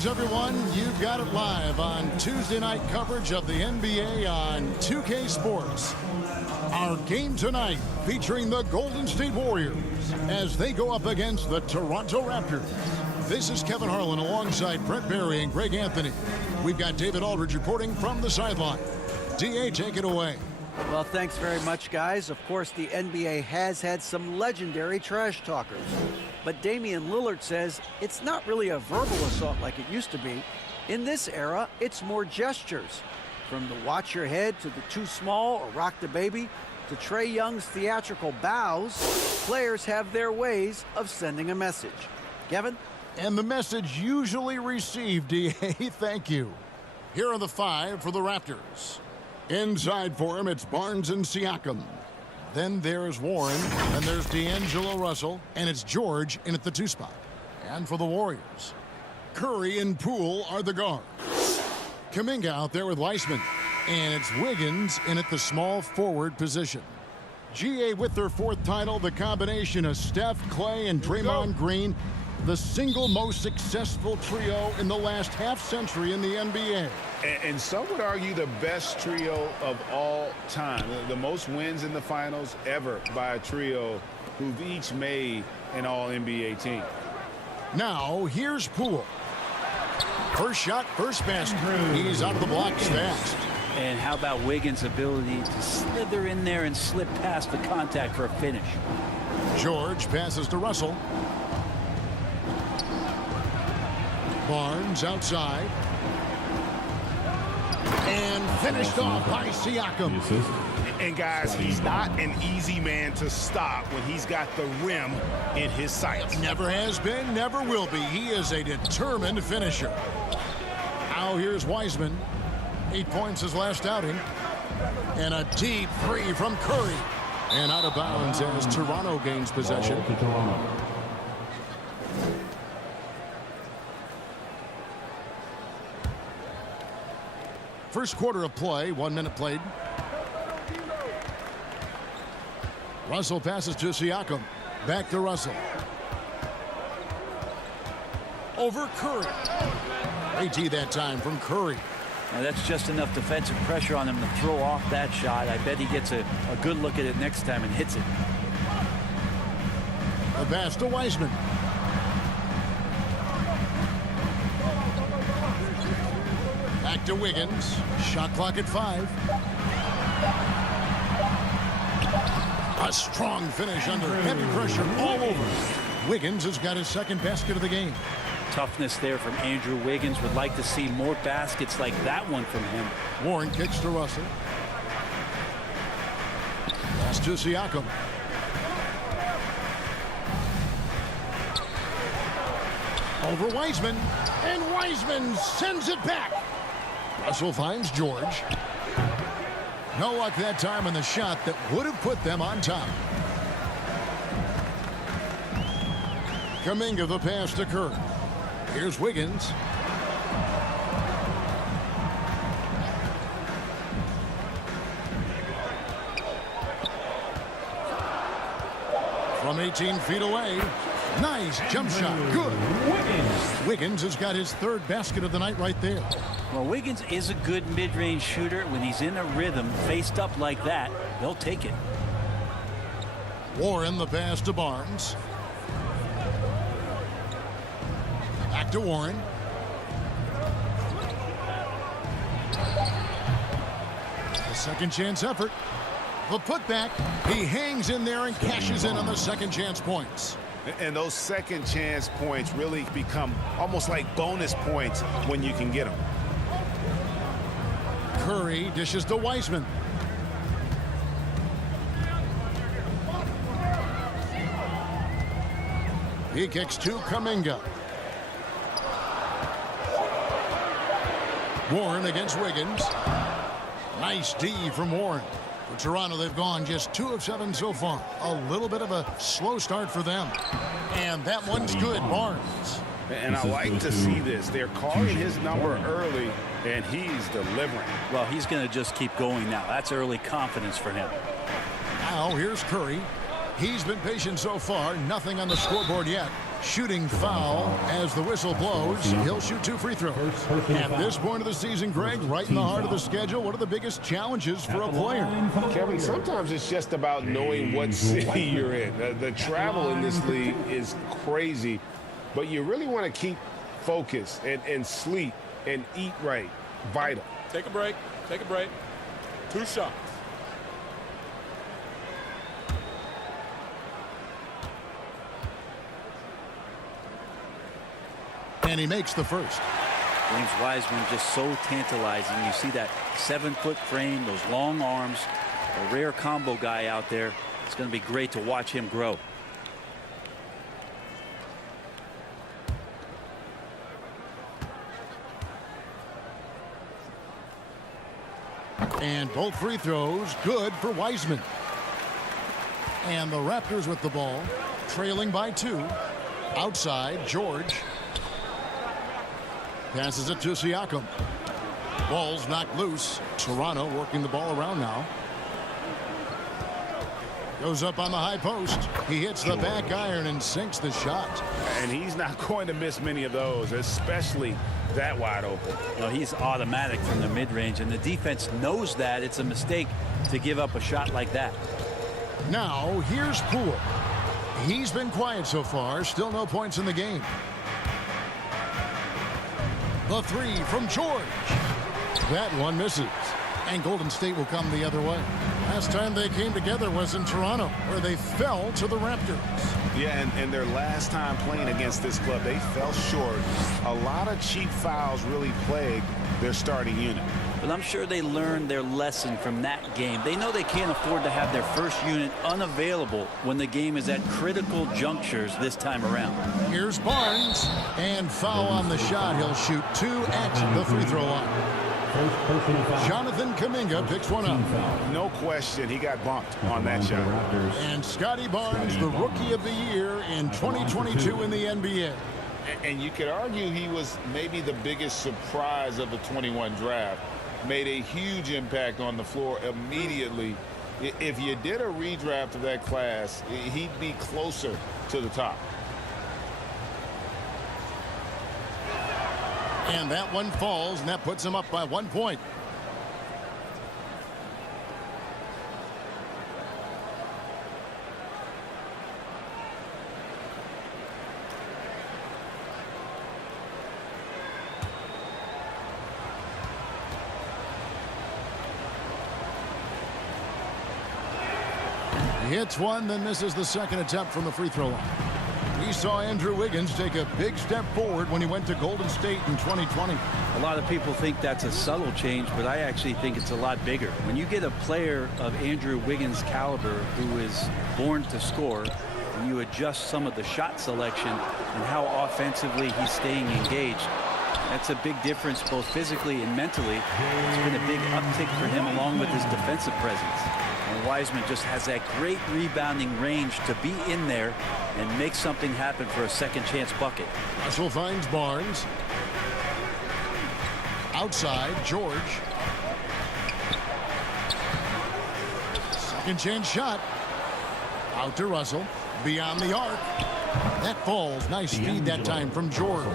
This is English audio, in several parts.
Greetings, everyone. You've got it live on Tuesday night coverage of the NBA on 2K Sports. Our game tonight featuring the Golden State Warriors as they go up against the Toronto Raptors. This is Kevin Harlan alongside Brett Barry and Greg Anthony. We've got David Aldridge reporting from the sideline. DA, take it away. Well, thanks very much, guys. Of course, the NBA has had some legendary trash talkers. But Damian Lillard says it's not really a verbal assault like it used to be. In this era, it's more gestures. From the watch your head to the too small or rock the baby to Trae Young's theatrical bows, players have their ways of sending a message. Kevin? And the message usually received, DA, thank you. Here are the five for the Raptors. Inside for him, it's Barnes and Siakam. Then there's Warren, and there's D'Angelo Russell, and it's George in at the 2 spot. And for the Warriors, Curry and Poole are the guards. Kuminga out there with Weissman, and it's Wiggins in at the small forward position. GA with their 4th title, the combination of Steph, Clay, and Draymond Green, the single most successful trio in the last half-century in the NBA. And some would argue the best trio of all time. The most wins in the finals ever by a trio who've each made an all-NBA team. Now, here's Poole. First shot, first basket. He's out of the blocks fast. And how about Wiggins' ability to slither in there and slip past the contact for a finish? George passes to Russell. Barnes outside. And finished off by Siakam. And guys, he's not an easy man to stop when he's got the rim in his sights. Never has been, never will be. He is a determined finisher. Now here's Wiseman. 8 points his last outing. And a deep three from Curry. And out of bounds as Toronto gains possession. First quarter of play, 1 minute played. Russell passes to Siakam. Back to Russell. Over Curry. AT that time from Curry. Now that's just enough defensive pressure on him to throw off that shot. I bet he gets a good look at it next time and hits it. The pass to Weissman. Back to Wiggins. Shot clock at 5. A strong finish under heavy pressure all over. Wiggins has got his 2nd basket of the game. Toughness there from Andrew Wiggins. Would like to see more baskets like that one from him. Warren kicks to Russell. Pass to Siakam. Over Weissman. And Weissman sends it back. Russell finds George. No luck that time on the shot that would have put them on top. Kuminga the pass to Curry. Here's Wiggins. From 18 feet away. Nice jump shot. Good. Wiggins has got his 3rd basket of the night right there. Well, Wiggins is a good mid-range shooter. When he's in a rhythm, faced up like that, they'll take it. Warren the pass to Barnes. Back to Warren. The second chance effort. The putback. He hangs in there and cashes in on the second chance points. And those second chance points really become almost like bonus points when you can get them. Curry dishes to Weissman. He kicks to Kuminga. Warren against Wiggins. Nice D from Warren. For Toronto, they've gone just 2 of 7 so far. A little bit of a slow start for them. And that one's good, Barnes. And I like to see this. They're calling his number early, and he's delivering. Well, he's going to just keep going now. That's early confidence for him. Now, here's Curry. He's been patient so far. Nothing on the scoreboard yet. Shooting foul as the whistle blows. He'll shoot 2 free throws. At this point of the season, Greg, right in the heart of the schedule, what are the biggest challenges for a player? Kevin, sometimes it's just about knowing what city you're in. The travel in this league is crazy, but you really want to keep focus and sleep and eat right. Vital. Take a break. Take a break. 2 shots. And he makes the first. James Wiseman just so tantalizing. You see that 7-foot frame, those long arms, a rare combo guy out there. It's going to be great to watch him grow. And both free throws good for Wiseman. And the Raptors with the ball, trailing by 2. Outside, George. Passes it to Siakam. Ball's knocked loose. Toronto working the ball around now. Goes up on the high post. He hits the back iron and sinks the shot. And he's not going to miss many of those, especially that wide open. You know, he's automatic from the mid-range, and the defense knows that it's a mistake to give up a shot like that. Now, here's Poole. He's been quiet so far. Still no points in the game. The 3 from George. That one misses. And Golden State will come the other way. Last time they came together was in Toronto, where they fell to the Raptors. Yeah, and their last time playing against this club, they fell short. A lot of cheap fouls really plagued their starting unit. But I'm sure they learned their lesson from that game. They know they can't afford to have their first unit unavailable when the game is at critical junctures this time around. Here's Barnes. And foul on the shot. He'll shoot 2 at the free throw line. Jonathan Kuminga picks one up. No question, he got bumped on that shot. And Scotty Barnes, the Rookie of the Year in 2022 in the NBA. And you could argue he was maybe the biggest surprise of the 21 draft. Made a huge impact on the floor immediately. If you did a redraft of that class, he'd be closer to the top. And that one falls, and that puts him up by 1 point. He hits one, then misses the second attempt from the free throw line. We saw Andrew Wiggins take a big step forward when he went to Golden State in 2020. A lot of people think that's a subtle change, but I actually think it's a lot bigger. When you get a player of Andrew Wiggins' caliber who is born to score, and you adjust some of the shot selection and how offensively he's staying engaged, that's a big difference both physically and mentally. It's been a big uptick for him along with his defensive presence. And Wiseman just has that great rebounding range to be in there and make something happen for a second chance bucket. Russell finds Barnes. Outside, George. Second chance shot. Out to Russell. Beyond the arc. That falls. Nice speed that time from George.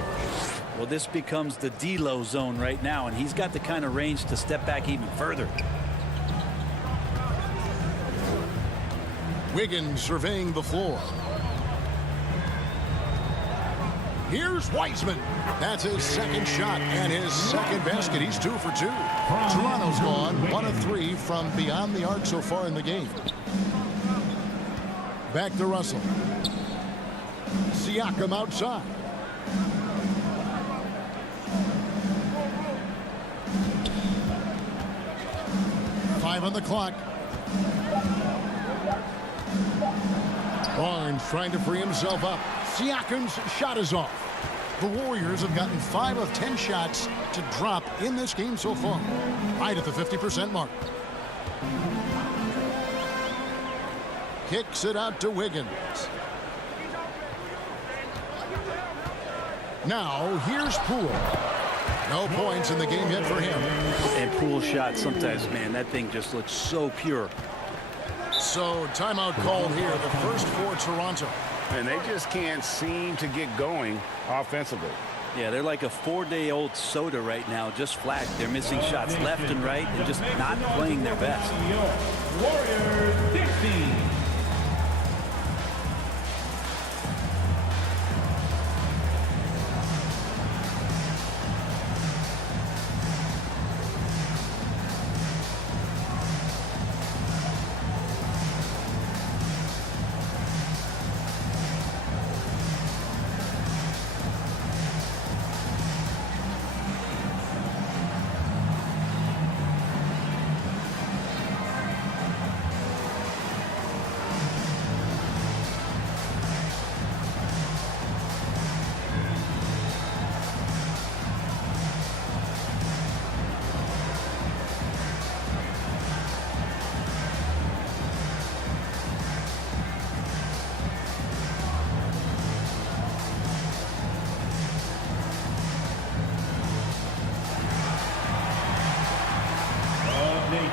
Well, this becomes the D-low zone right now, and he's got the kind of range to step back even further. Wiggins surveying the floor. Here's Wiseman. That's his second shot and his second basket. He's 2 for 2. Toronto's gone 1 of 3 from beyond the arc so far in the game. Back to Russell. Siakam outside. Five on the clock. Barnes trying to free himself up. Siakam's shot is off. The Warriors have gotten 5 of 10 shots to drop in this game so far. Right at the 50% mark. Kicks it out to Wiggins. Now here's Poole. No points in the game yet for him. And Poole's shot sometimes, man, that thing just looks so pure. So timeout called here, the first for Toronto. And they just can't seem to get going offensively. Yeah, they're like a 4-day-old soda right now, just flat. They're missing shots left and right and just not playing their best. Warriors 16.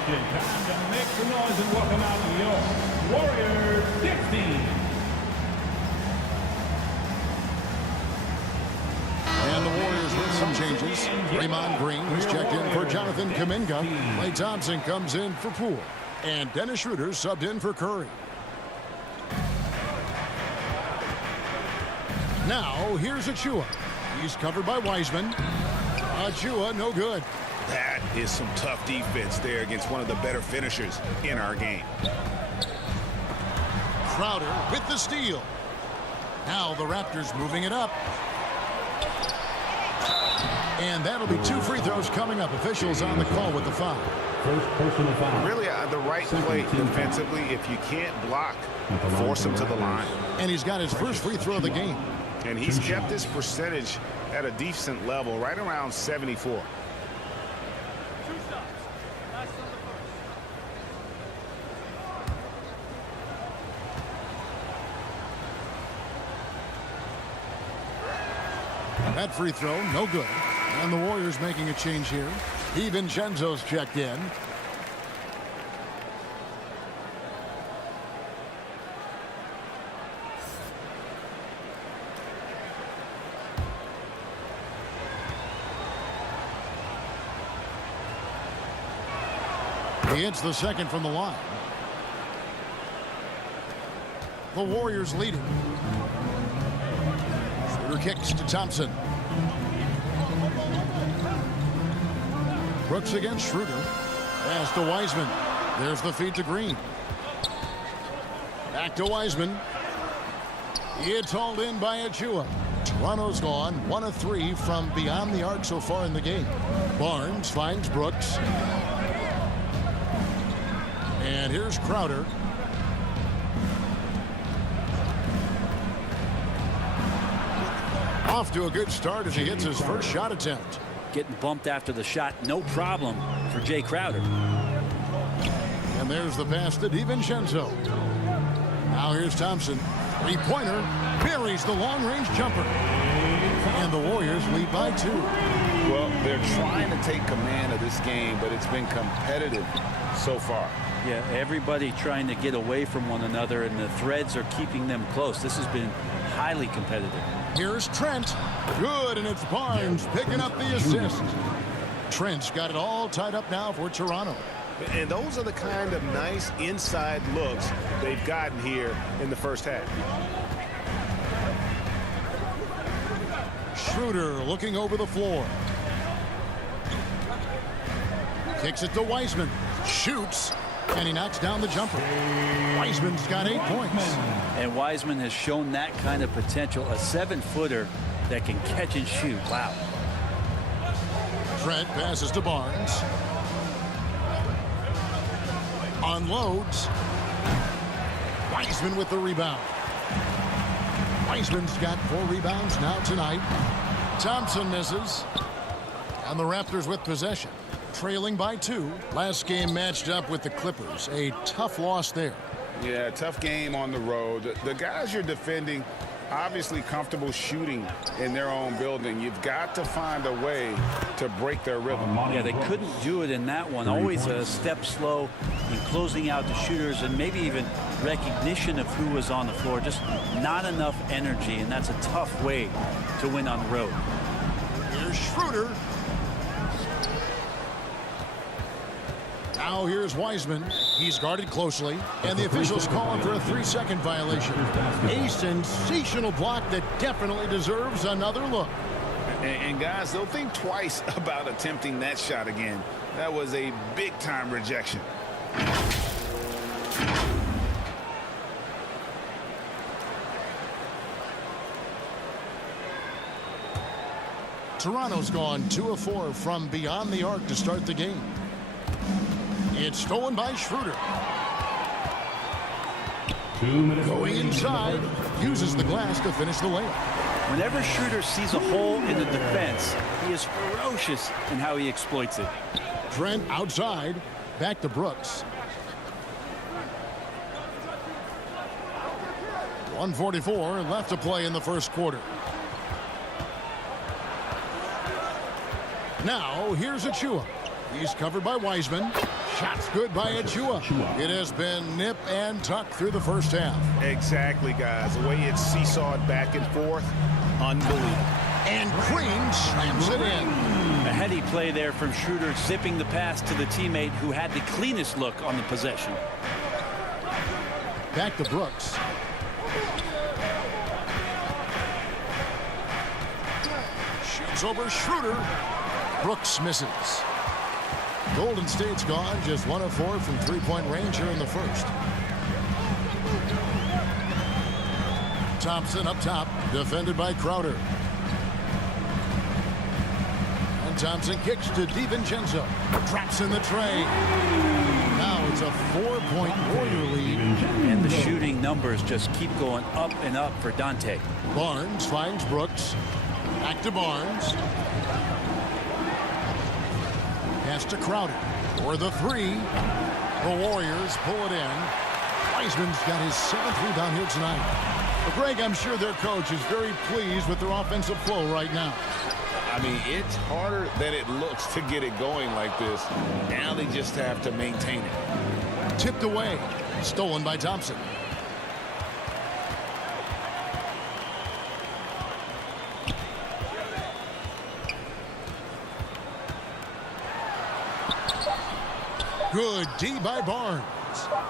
Time to make some noise and welcome out your Warriors 16. And the Warriors with some changes. Draymond Green was checked in for Jonathan Kuminga. Klay Thompson comes in for Poole. And Dennis Schroeder subbed in for Curry. Now, here's Achua. He's covered by Wiseman. Achua, no good. That is some tough defense there against one of the better finishers in our game. Crowder with the steal. Now the Raptors moving it up. And that'll be 2 free throws coming up. Officials on the call with the foul. First personal foul. Really the right play defensively. If you can't block, force him to the line. And he's got his first free throw of the game. And he's kept his percentage at a decent level, right around 74. That free throw, no good. And the Warriors making a change here. DiVincenzo's checked in. He hits the second from the line. The Warriors lead it. Schroeder kicks to Thompson. Brooks against Schroeder. Pass to Wiseman. There's the feed to Green. Back to Wiseman. It's hauled in by Achua. Toronto's gone 1 of 3 from beyond the arc so far in the game. Barnes finds Brooks. And here's Crowder. Off to a good start as he hits his first shot attempt. Getting bumped after the shot, no problem for Jay Crowder. And there's the pass to DiVincenzo. Now here's Thompson. Three-pointer. Buries the long-range jumper. And the Warriors lead by 2. Well, they're trying to take command of this game, but it's been competitive so far. Yeah, everybody trying to get away from one another, and the threads are keeping them close. This has been highly competitive. Here's Trent. Good, and it's Barnes picking up the assist. Trent's got it all tied up now for Toronto. And those are the kind of nice inside looks they've gotten here in the first half. Schroeder looking over the floor. Kicks it to Wiseman. Shoots. And he knocks down the jumper. Wiseman's got 8 points. And Wiseman has shown that kind of potential. A 7-footer that can catch and shoot. Wow. Trent passes to Barnes. Unloads. Wiseman with the rebound. Wiseman's got 4 rebounds now tonight. Thompson misses. And the Raptors with possession. Trailing by 2. Last game matched up with the Clippers. A tough loss there. Yeah, tough game on the road. The guys you're defending obviously comfortable shooting in their own building. You've got to find a way to break their rhythm. Yeah, they couldn't do it in that one. Always a step slow in closing out the shooters, and maybe even recognition of who was on the floor. Just not enough energy, and that's a tough way to win on the road. Here's Schroeder. Now here's Wiseman. He's guarded closely, and the officials call him for a 3-second violation. A sensational block that definitely deserves another look. And guys, they'll think twice about attempting that shot again. That was a big-time rejection. Toronto's gone 2 of 4 from beyond the arc to start the game. It's stolen by Schroeder. 2 minutes Going inside, uses the glass to finish the layup. Whenever Schroeder sees a hole in the defense, he is ferocious in how he exploits it. Trent outside, back to Brooks. 1:44 left to play in the first quarter. Now here's Achua. He's covered by Wiseman. Shots good by Achua. It has been nip and tuck through the first half. Exactly, guys. The way it's seesawed back and forth, unbelievable. And Green slams it in. A heady play there from Schroeder, zipping the pass to the teammate who had the cleanest look on the possession. Back to Brooks. Shoots over Schroeder. Brooks misses. Golden State's gone just 1 of 4 from 3-point range here in the first. Thompson up top, defended by Crowder. And Thompson kicks to DiVincenzo. Drops in the tray. Now it's a 4-point Warrior lead. And the shooting numbers just keep going up and up for Dante. Barnes finds Brooks. Back to Barnes. Pass to Crowder for the 3. The Warriors pull it in. Wiseman's got his 7th rebound here tonight. But Greg, I'm sure their coach is very pleased with their offensive flow right now. I mean, it's harder than it looks to get it going like this. Now they just have to maintain it. Tipped away. Stolen by Thompson. Good D by Barnes.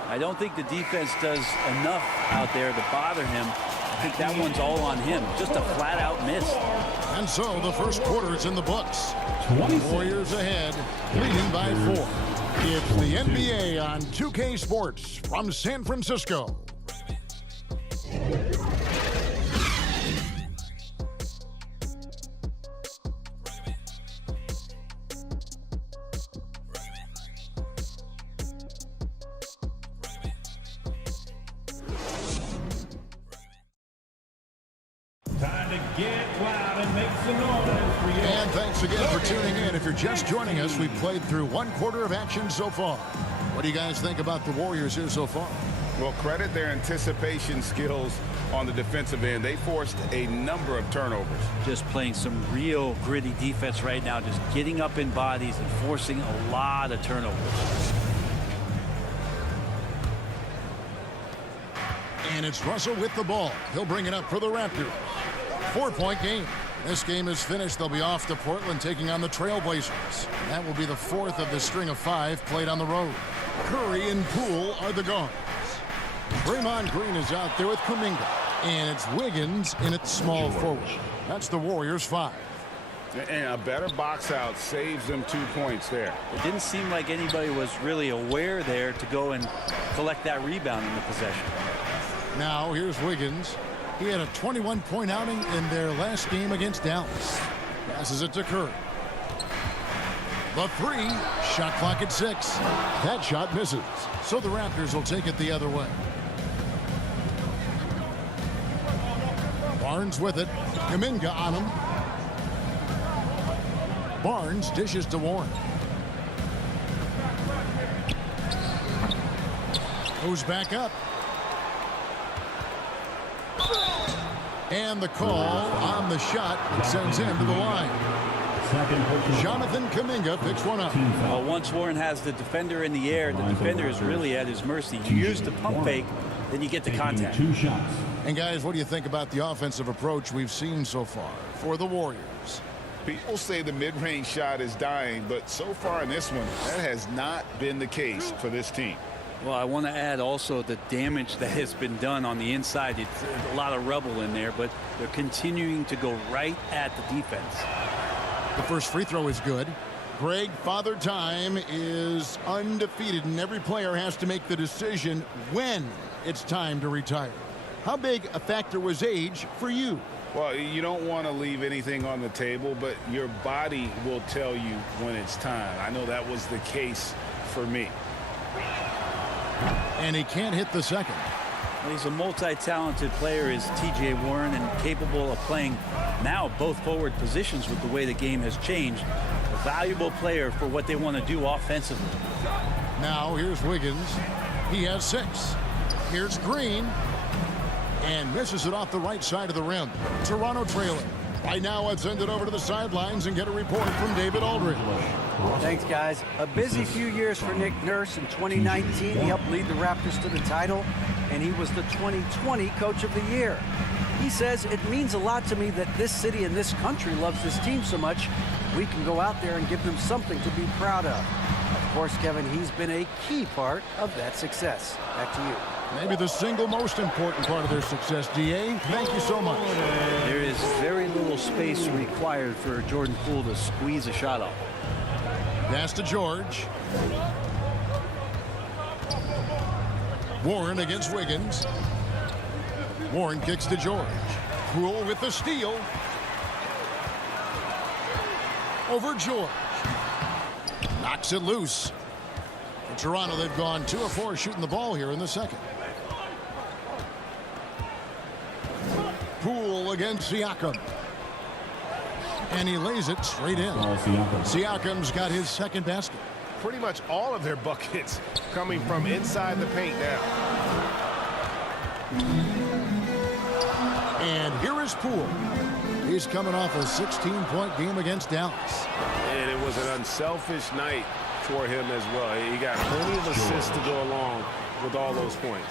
I don't think the defense does enough out there to bother him. I think that one's all on him. Just a flat-out miss. And so the first quarter is in the books. Warriors ahead, leading by 4. It's the NBA on 2K Sports from San Francisco. Time to get loud and make some noise for you. And thanks again for tuning in. If you're just joining us, we've played through 1 quarter of action so far. What do you guys think about the Warriors here so far? Well, credit their anticipation skills on the defensive end. They forced a number of turnovers. Just playing some real gritty defense right now, just getting up in bodies and forcing a lot of turnovers. And it's Russell with the ball. He'll bring it up for the Raptors. 4-point game. This game is finished. They'll be off to Portland taking on the Trailblazers. That will be the 4th of the string of 5 played on the road. Curry and Poole are the guards. Draymond Green is out there with Kuminga. And it's Wiggins in its small forward. That's the Warriors' 5. And a better box out saves them 2 points there. It didn't seem like anybody was really aware there to go and collect that rebound in the possession. Now here's Wiggins. He had a 21-point outing in their last game against Dallas. Passes it to Curry. The 3. Shot clock at 6. That shot misses. So the Raptors will take it the other way. Barnes with it. Kuminga on him. Barnes dishes to Warren. Goes back up. And the call on the shot that sends him to the line. Jonathan Kuminga picks one up. Well, once Warren has the defender in the air, the defender is really at his mercy. You use the pump fake, then you get the contact. And guys, what do you think about the offensive approach we've seen so far for the Warriors? People say the mid-range shot is dying, but so far in this one, that has not been the case for this team. Well, I want to add also the damage that has been done on the inside. It's a lot of rubble in there, but they're continuing to go right at the defense. The first free throw is good. Greg, Father Time is undefeated, and every player has to make the decision when it's time to retire. How big a factor was age for you? Well, you don't want to leave anything on the table, but your body will tell you when it's time. I know that was the case for me. And he can't hit the second. Well, he's a multi-talented player, is T.J. Warren, and capable of playing now both forward positions with the way the game has changed. A valuable player for what they want to do offensively. Now here's Wiggins. He has 6. Here's Green. And misses it off the right side of the rim. Toronto trailing. Right now, let's send it over to the sidelines and get a report from David Aldridge. Thanks, guys. A busy few years for Nick Nurse. In 2019, he helped lead the Raptors to the title, and he was the 2020 Coach of the Year. He says, it means a lot to me that this city and this country loves this team so much. We can go out there and give them something to be proud of. Of course, Kevin, he's been a key part of that success. Back to you. Maybe the single most important part of their success, D.A. Thank you so much. There is very little space required for Jordan Poole to squeeze a shot off. Pass to George. Warren against Wiggins. Warren kicks to George. Poole with the steal. Over George. Knocks it loose. For Toronto, they've gone 2 of 4 shooting the ball here in the second. Poole against Siakam. And he lays it straight in. Siakam's got his second basket. Pretty much all of their buckets coming from inside the paint now. And here is Poole. He's coming off a 16-point game against Dallas. And it was an unselfish night for him as well. He got plenty of assists to go along with all those points.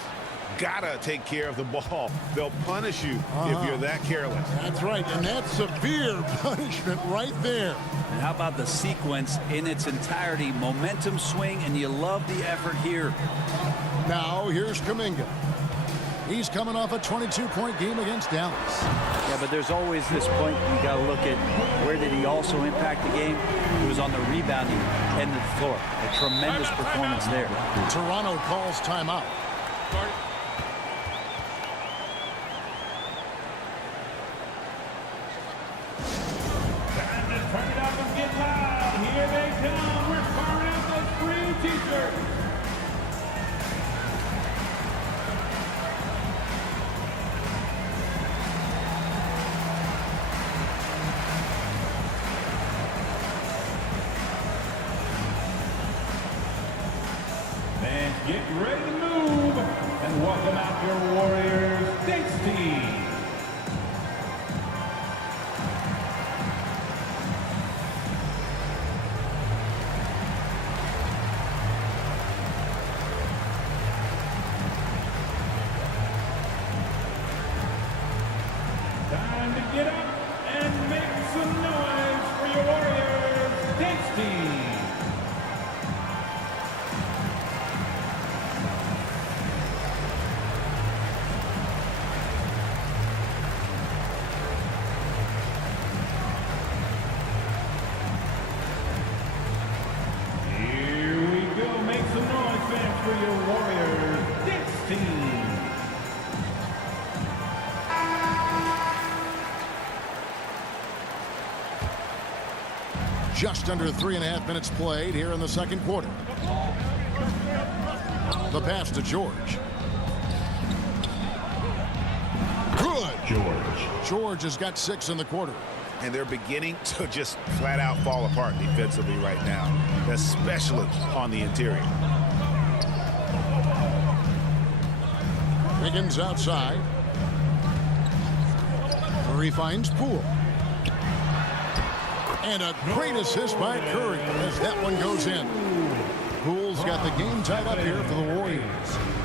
Gotta take care of the ball. They'll punish you if you're that careless. That's right, and that's severe punishment right there. And how about the sequence in its entirety? Momentum swing, and you love the effort here. Now here's Kuminga. He's coming off a 22-point game against Dallas. Yeah, but there's always this point you got to look at where did he also impact the game. He was on the rebounding end of the floor. A tremendous performance there. Toronto calls timeout. Time to turn it up and get loud. Here they come. We're firing out those free t-shirts. And get ready to move and welcome out your Warriors Dates team. Time to get up and make some noise for your Warriors Dates team. Here we go. Make some noise, fans, for your Warriors Dates team. Just under 3.5 minutes played here in the second quarter. The pass to George. Good. George has got 6 in the quarter. And they're beginning to just flat out fall apart defensively right now, especially on the interior. Wiggins outside. Curry finds Poole. And a great assist by Curry as that one goes in. Poole's got the game tied up here for the Warriors.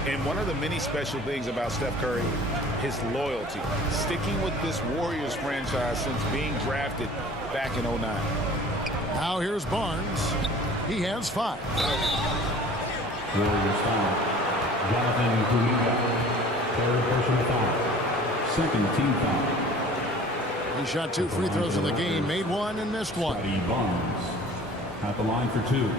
And one of the many special things about Steph Curry, his loyalty. Sticking with this Warriors franchise since being drafted back in '09. Now here's Barnes. He has 5. Warriors foul. Jonathan Kuminga. Third personal foul. Second team foul. He shot 2 free throws in the game, made 1 and missed 1. Scotty Barnes at the line for 2.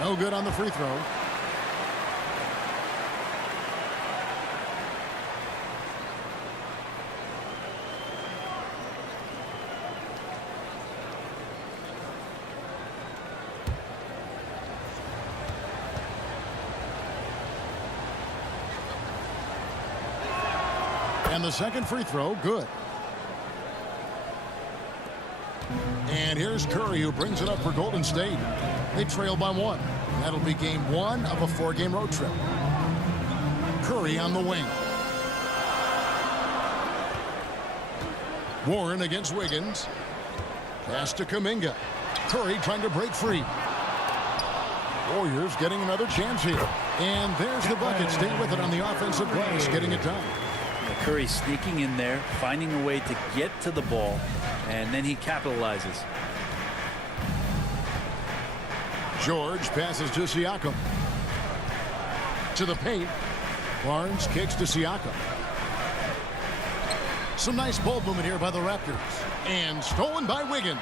No good on the free throw. And the second free throw, good. And here's Curry, who brings it up for Golden State. They trail by 1. That'll be game 1 of a 4-game road trip. Curry on the wing. Warren against Wiggins. Pass to Kuminga. Curry trying to break free. Warriors getting another chance here. And there's the bucket. Stay with it on the offensive glass, getting it done. Curry sneaking in there, finding a way to get to the ball, and then he capitalizes. George passes to Siakam. To the paint. Barnes kicks to Siakam. Some nice ball movement here by the Raptors. And stolen by Wiggins.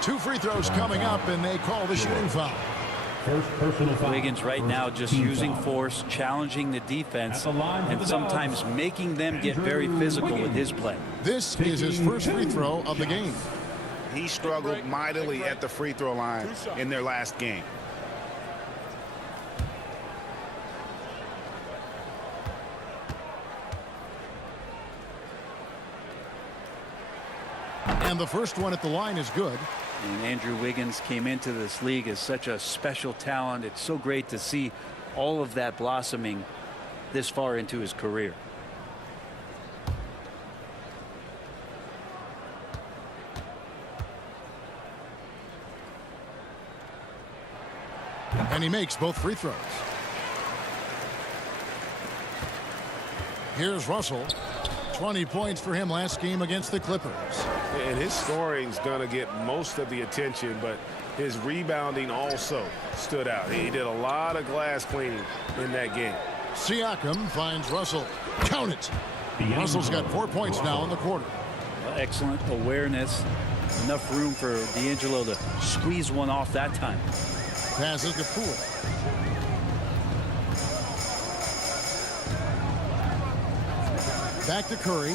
2 free throws coming up, and they call the shooting foul. First personal foul. Wiggins right now just using force, challenging the defense, and sometimes making them get very physical with his play. This is his first free throw of the game. He struggled mightily at the free throw line in their last game. And the first one at the line is good. And Andrew Wiggins came into this league as such a special talent. It's so great to see all of that blossoming this far into his career. And he makes both free throws. Here's Russell. 20 points for him last game against the Clippers. And his scoring's going to get most of the attention, but his rebounding also stood out. He did a lot of glass cleaning in that game. Siakam finds Russell. Count it. Russell's got 4 points now in the quarter. Excellent awareness. Enough room for D'Angelo to squeeze one off that time. Passes to Poole. Back to Curry.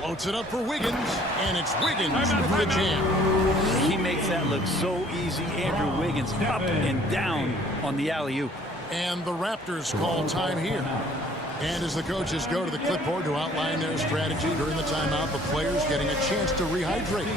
Floats it up for Wiggins, and it's Wiggins with the jam. He makes that look so easy. Andrew Wiggins up and down on the alley-oop. And the Raptors call time here. And as the coaches go to the clipboard to outline their strategy during the timeout, the players getting a chance to rehydrate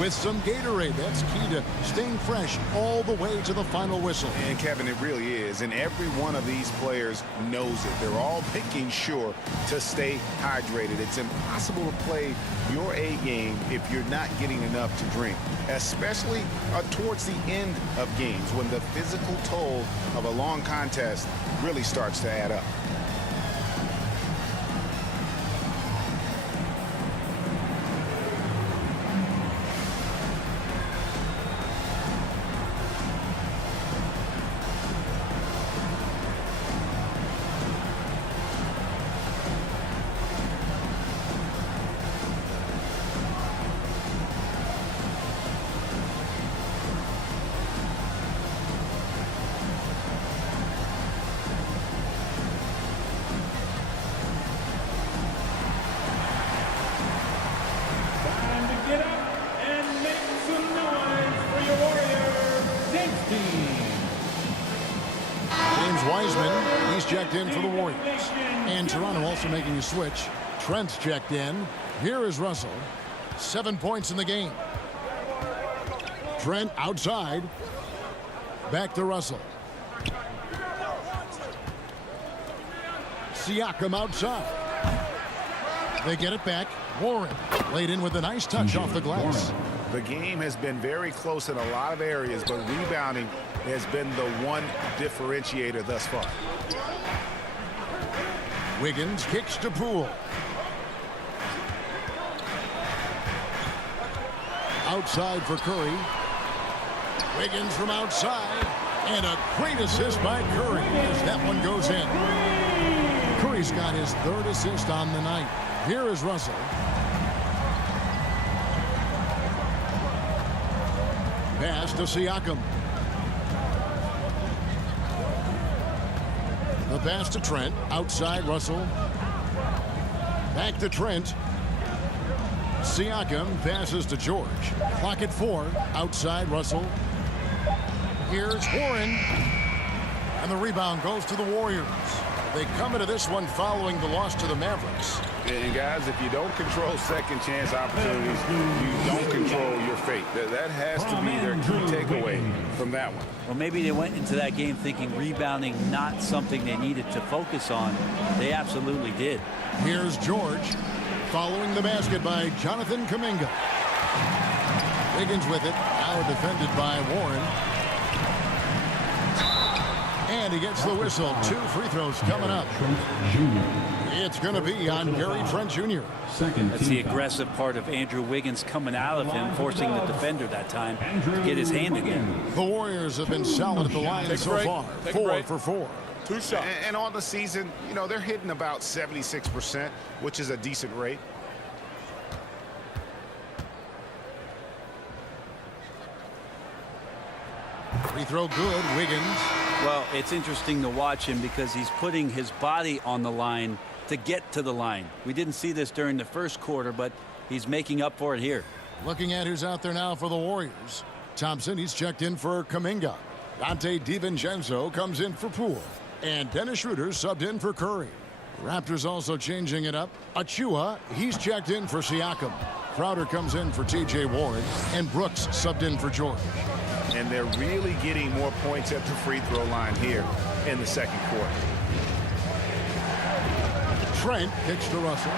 with some Gatorade. That's key to staying fresh all the way to the final whistle. And Kevin, it really is. And every one of these players knows it. They're all making sure to stay hydrated. It's impossible to play your A game if you're not getting enough to drink, especially towards the end of games when the physical toll of a long contest really starts to add up. He's checked in for the Warriors. And Toronto also making a switch. Trent's checked in. Here is Russell. 7 points in the game. Trent outside. Back to Russell. Siakam outside. They get it back. Warren laid in with a nice touch off the glass. The game has been very close in a lot of areas, but rebounding has been the one differentiator thus far. Wiggins kicks to Poole. Outside for Curry. Wiggins from outside. And a great assist by Curry as that one goes in. Curry's got his 3rd assist on the night. Here is Russell. Pass to Siakam. The pass to Trent. Outside Russell. Back to Trent. Siakam passes to George. Clock at 4. Outside Russell. Here's Warren. And the rebound goes to the Warriors. They come into this one following the loss to the Mavericks. And guys, if you don't control second chance opportunities, you don't control your fate. That has to be their key takeaway from that one. Well, maybe they went into that game thinking rebounding not something they needed to focus on. They absolutely did. Here's George. Following the basket by Jonathan Kuminga. Wiggins with it. Now defended by Warren. And he gets the whistle. 2 free throws coming up. It's going to be on Gary Trent Jr. That's the aggressive part of Andrew Wiggins coming out of him, forcing the defender that time to get his hand again. The Warriors have been solid at the line so far. 4 for 4. 2 shots. And on the season, you know, they're hitting about 76%, which is a decent rate. Free throw good. Wiggins. Well, it's interesting to watch him because he's putting his body on the line to get to the line. We didn't see this during the first quarter, but he's making up for it here. Looking at who's out there now for the Warriors. Thompson, he's checked in for Kuminga. Dante DiVincenzo comes in for Poole. And Dennis Schroeder subbed in for Curry. Raptors also changing it up. Achua, he's checked in for Siakam. Crowder comes in for T.J. Warren. And Brooks subbed in for George. And they're really getting more points at the free throw line here in the second quarter. Trent kicks to Russell.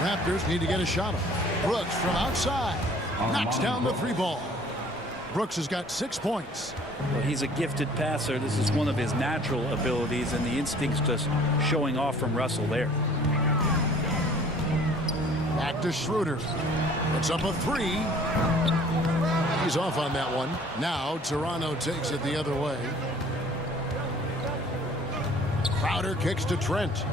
Raptors need to get a shot off. Brooks from outside. Knocks down the 3 ball. Brooks has got 6 points. Well, he's a gifted passer. This is one of his natural abilities, and the instincts just showing off from Russell there. Back to Schroeder. Puts up a 3. He's off on that one. Now Toronto takes it the other way. Crowder kicks to Trent.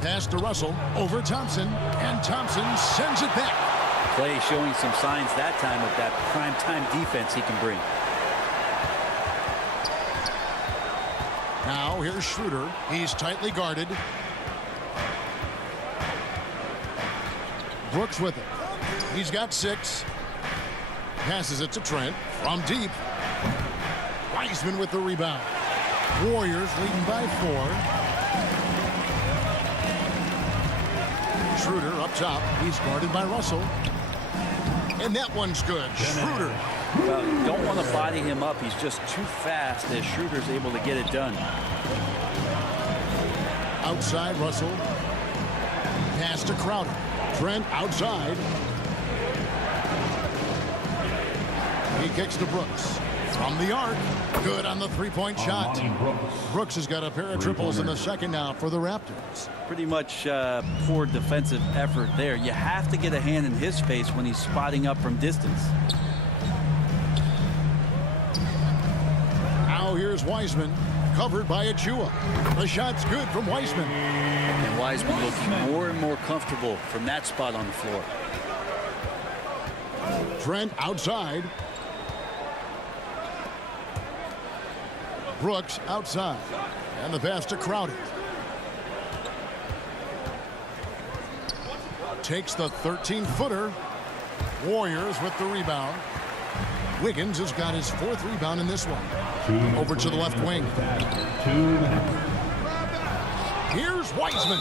Pass to Russell. Over Thompson. And Thompson sends it back. Clay showing some signs that time of that prime-time defense he can bring. Now here's Schroeder. He's tightly guarded. Brooks with it. He's got 6. Passes it to Trent from deep. Wiseman with the rebound. Warriors leading by 4. Schroeder up top. He's guarded by Russell. And that one's good. Schroeder. Well, you don't want to body him up. He's just too fast as Schroeder's able to get it done. Outside Russell. Pass to Crowder. Trent outside. He kicks to Brooks. From the arc. Good on the 3-point shot. Brooks has got a pair of triples in the second now for the Raptors. Pretty much poor defensive effort there. You have to get a hand in his face when he's spotting up from distance. Now here's Wiseman. Covered by Achua. The shot's good from Wiseman. And Wiseman looking more and more comfortable from that spot on the floor. Trent outside. Brooks outside. And the pass to Crowder. Takes the 13-footer. Warriors with the rebound. Wiggins has got his 4th rebound in this one. Over to the left wing. Here's Wiseman.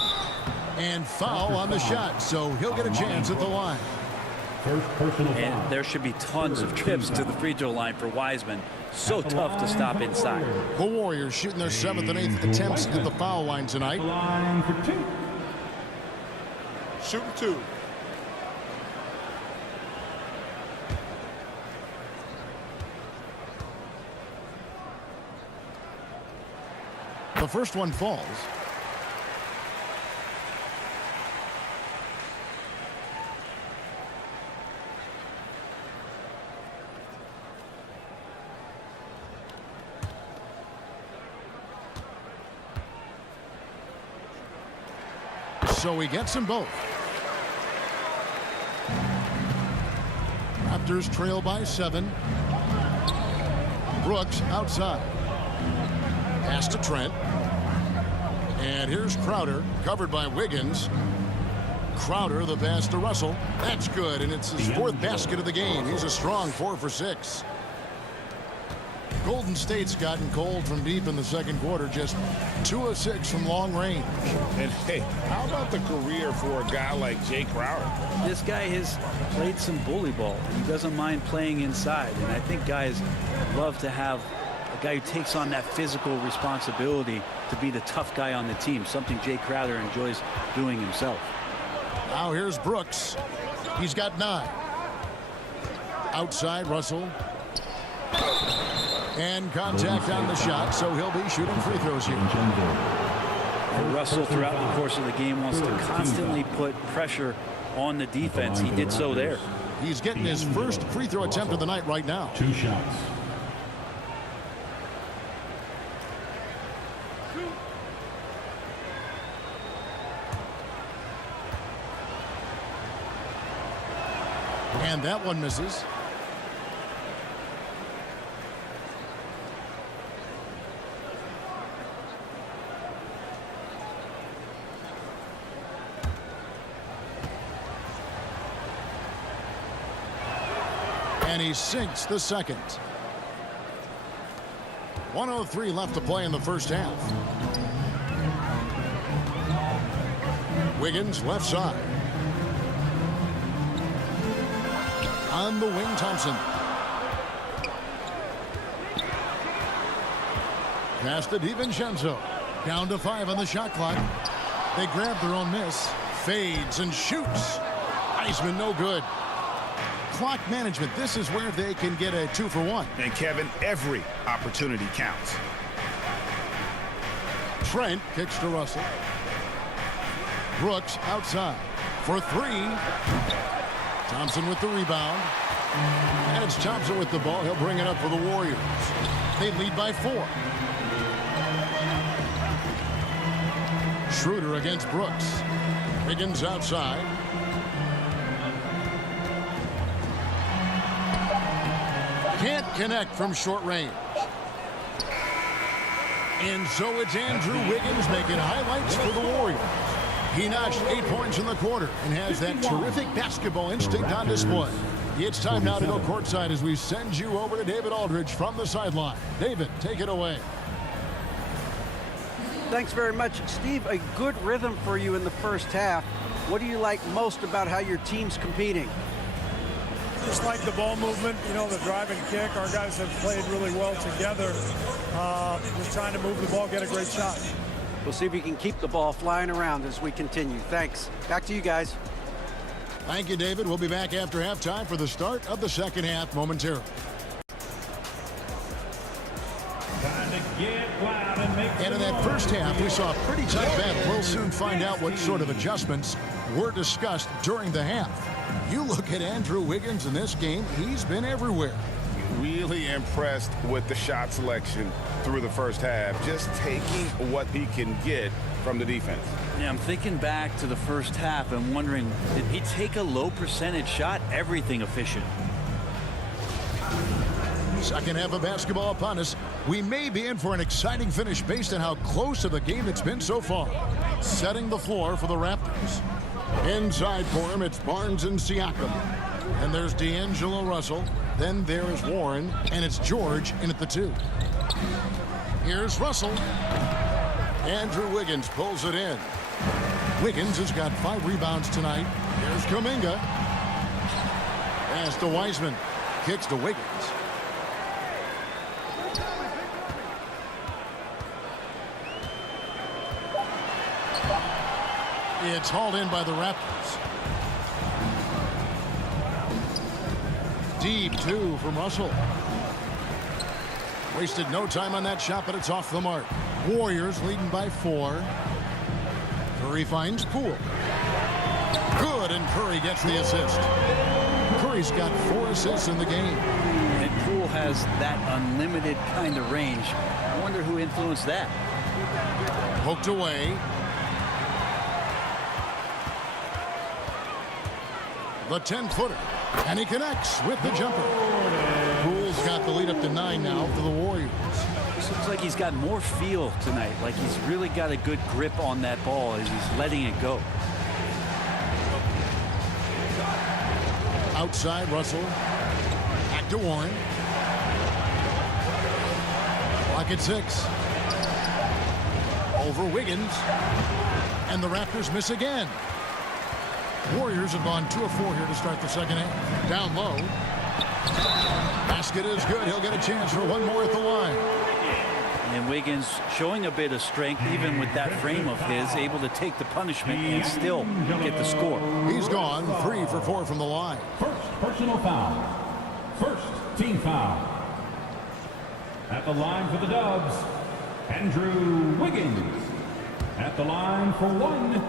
And foul on the shot, so he'll get a chance at the line. And there should be tons of trips to the free throw line for Wiseman. So tough to stop inside. The Warriors shooting their 7th and 8th attempts at the foul line tonight. Line for 2. Shooting 2. The first one falls. So he gets them both. Raptors trail by 7. Brooks outside. Pass to Trent. And here's Crowder, covered by Wiggins. Crowder, the pass to Russell. That's good, and it's his 4th basket of the game. He's a strong 4 for 6. Golden State's gotten cold from deep in the second quarter, just 2 of 6 from long range. And hey, how about the career for a guy like Jay Crowder? This guy has played some bully ball. He doesn't mind playing inside, and I think guys love to have a guy who takes on that physical responsibility to be the tough guy on the team, something Jay Crowder enjoys doing himself. Now here's Brooks. He's got 9. Outside, Russell. And contact on the shot, so he'll be shooting free throws here. And Russell, throughout the course of the game, wants to constantly put pressure on the defense. He did so there. He's getting his first free throw attempt of the night right now. 2 shots. And that one misses. And he sinks the second. 1:03 left to play in the first half. Wiggins left side. On the wing, Thompson. Pass to DiVincenzo. Down to 5 on the shot clock. They grab their own miss. Fades and shoots. Wiseman no good. Clock management. This is where they can get a 2 for 1. And Kevin, every opportunity counts. Trent kicks to Russell. Brooks outside for 3. Thompson with the rebound. And it's Thompson with the ball. He'll bring it up for the Warriors. They lead by 4. Schroeder against Brooks. Wiggins outside. Can't connect from short range. And so it's Andrew Wiggins making highlights for the Warriors. He notched 8 points in the quarter and has that terrific basketball instinct on display. It's time now to go courtside as we send you over to David Aldridge from the sideline. David, take it away. Thanks very much, Steve. A good rhythm for you in the first half. What do you like most about how your team's competing? Just like the ball movement, you know, the drive and kick. Our guys have played really well together. Just trying to move the ball, get a great shot. We'll see if we can keep the ball flying around as we continue. Thanks. Back to you guys. Thank you, David. We'll be back after halftime for the start of the second half momentarily. And in that first half, we saw a pretty tight battle. We'll soon find out what sort of adjustments were discussed during the half. You look at Andrew Wiggins in this game, he's been everywhere. Really impressed with the shot selection through the first half, just taking what he can get from the defense. Yeah, I'm thinking back to the first half and wondering, did he take a low percentage shot? Everything efficient. Second half of basketball upon us. We may be in for an exciting finish based on how close of a game it's been so far. Setting the floor for the Raptors. Inside for him, it's Barnes and Siakam. And there's D'Angelo Russell. Then there's Warren, and it's George in at the 2. Here's Russell. Andrew Wiggins pulls it in. Wiggins has got 5 rebounds tonight. Here's Kuminga. Pass to Wiseman. Kicks to Wiggins. It's hauled in by the Raptors. Deep 2 from Russell. Wasted no time on that shot, but it's off the mark. Warriors leading by 4. Curry finds Poole. Good, and Curry gets the assist. Curry's got 4 assists in the game. And Poole has that unlimited kind of range. I wonder who influenced that. Poked away. The 10-footer. And he connects with the jumper. Poole's got the lead up to 9 now for the Warriors. This looks like he's got more feel tonight. Like he's really got a good grip on that ball as he's letting it go. Outside, Russell. Back to Warren. Clock at 6. Over Wiggins. And the Raptors miss again. Warriors have gone 2 of 4 here to start the second half. Down low. Basket is good. He'll get a chance for one more at the line. And Wiggins showing a bit of strength even with that frame of his, able to take the punishment and still get the score. He's gone 3 for 4 from the line. First personal foul. First team foul. At the line for the Dubs, Andrew Wiggins. At the line for 1.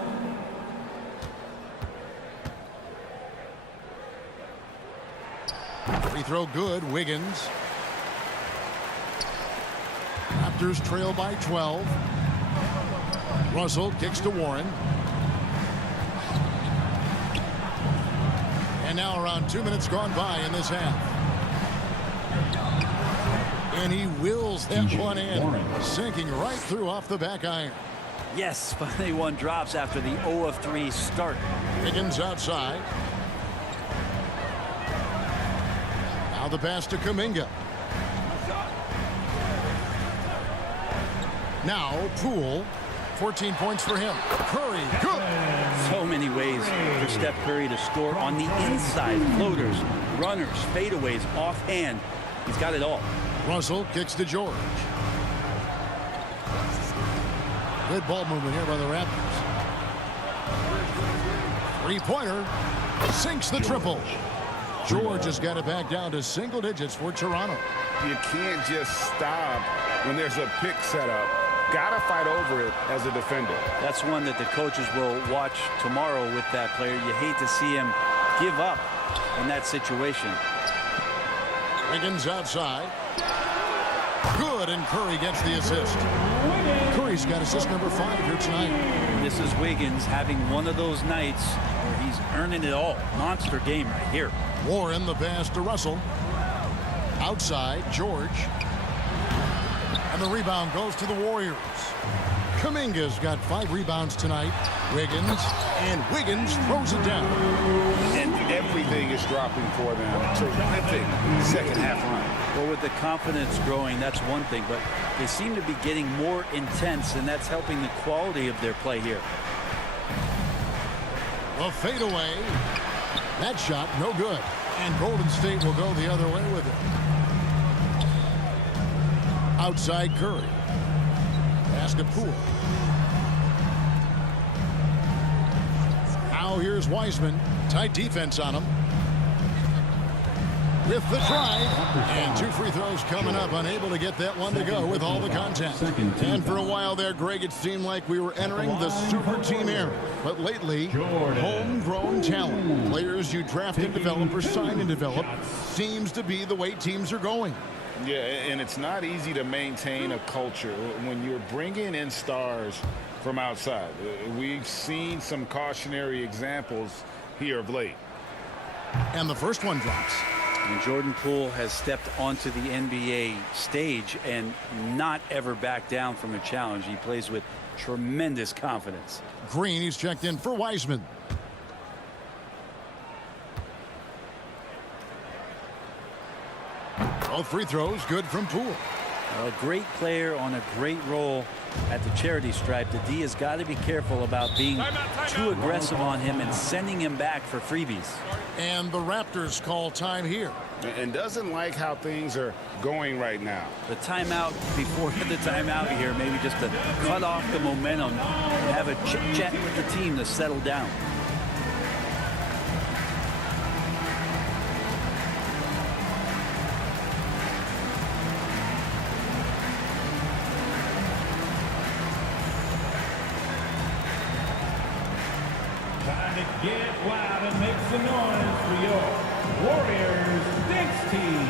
Free throw good. Wiggins. Raptors trail by 12. Russell kicks to Warren. And now around 2 minutes gone by in this half. And he wills that one in, sinking right through off the back iron. Yes, finally one drops after the 0 of 3 start. Wiggins outside. Now the pass to Kuminga. Now Poole. 14 points for him. Curry, good. So many ways for Steph Curry to score on the inside. Floaters, runners, fadeaways, offhand. He's got it all. Russell kicks to George. Good ball movement here by the Raptors. Three-pointer. Sinks the triple. George has got it back down to single digits for Toronto. You can't just stop when there's a pick set up. Got to fight over it as a defender. That's one that the coaches will watch tomorrow with that player. You hate to see him give up in that situation. Wiggins outside. Good, and Curry gets the assist. Curry's got assist number 5 here tonight. This is Wiggins having one of those nights where he's earning it all. Monster game right here. Warren the pass to Russell. Outside, George. And the rebound goes to the Warriors. Kuminga's got 5 rebounds tonight. Wiggins throws it down. And everything is dropping for them. Terrific second half run. Well, with the confidence growing, that's one thing, but they seem to be getting more intense, and that's helping the quality of their play here. A fadeaway. That shot, no good. And Golden State will go the other way with it. Outside Curry. Pass to Poole. Now here's Wiseman. Tight defense on him. With the drive. And 2 free throws coming up. Unable to get that one to go with all the contact. And for a while there, Greg, it seemed like we were entering the super team era. But lately, homegrown talent. Players you draft and develop or sign and develop seems to be the way teams are going. Yeah, and it's not easy to maintain a culture when you're bringing in stars from outside. We've seen some cautionary examples here of late. And the first one drops. And Jordan Poole has stepped onto the NBA stage and not ever backed down from a challenge. He plays with tremendous confidence. Green, he's checked in for Wiseman. Both free throws good from Poole. A great player on a great role at the charity stripe. The D has got to be careful about being too aggressive on him and sending him back for freebies. And the Raptors call time here. And doesn't like how things are going right now. The timeout before the timeout here, maybe just to cut off the momentum and have a chit-chat with the team to settle down. Time to get loud and make some noise for your Warriors Dance Team.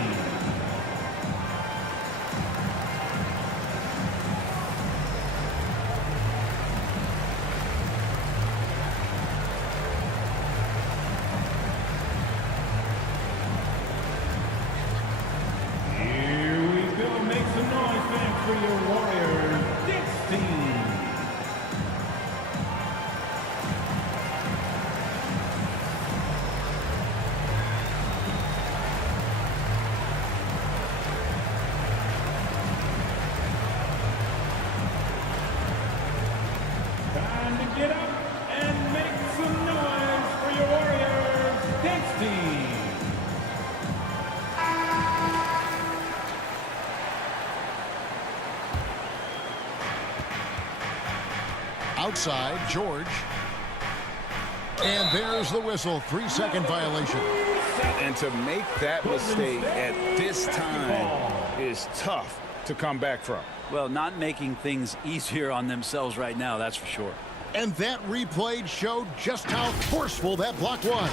Here we go. Make some noise, fans, for your Warriors Dance Team. Time to get up and make some noise for your Warriors Dance Team. Outside, George. And there's the whistle. 3-second violation. And to make that mistake at this time is tough to come back from. Well, not making things easier on themselves right now, that's for sure. And that replay showed just how forceful that block was.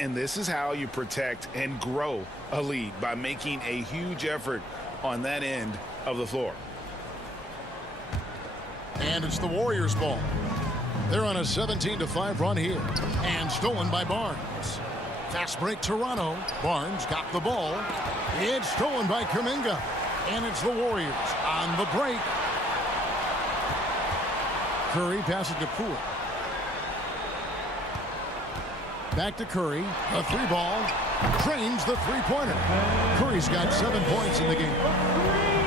And this is how you protect and grow a lead, by making a huge effort on that end of the floor. And it's the Warriors' ball. They're on a 17-5 run here. And stolen by Barnes. Fast break Toronto. Barnes got the ball. It's stolen by Kuminga. And it's the Warriors on the break. Curry passes to Poole. Back to Curry. A three ball. Drains the three-pointer. Curry's got 7 points in the game.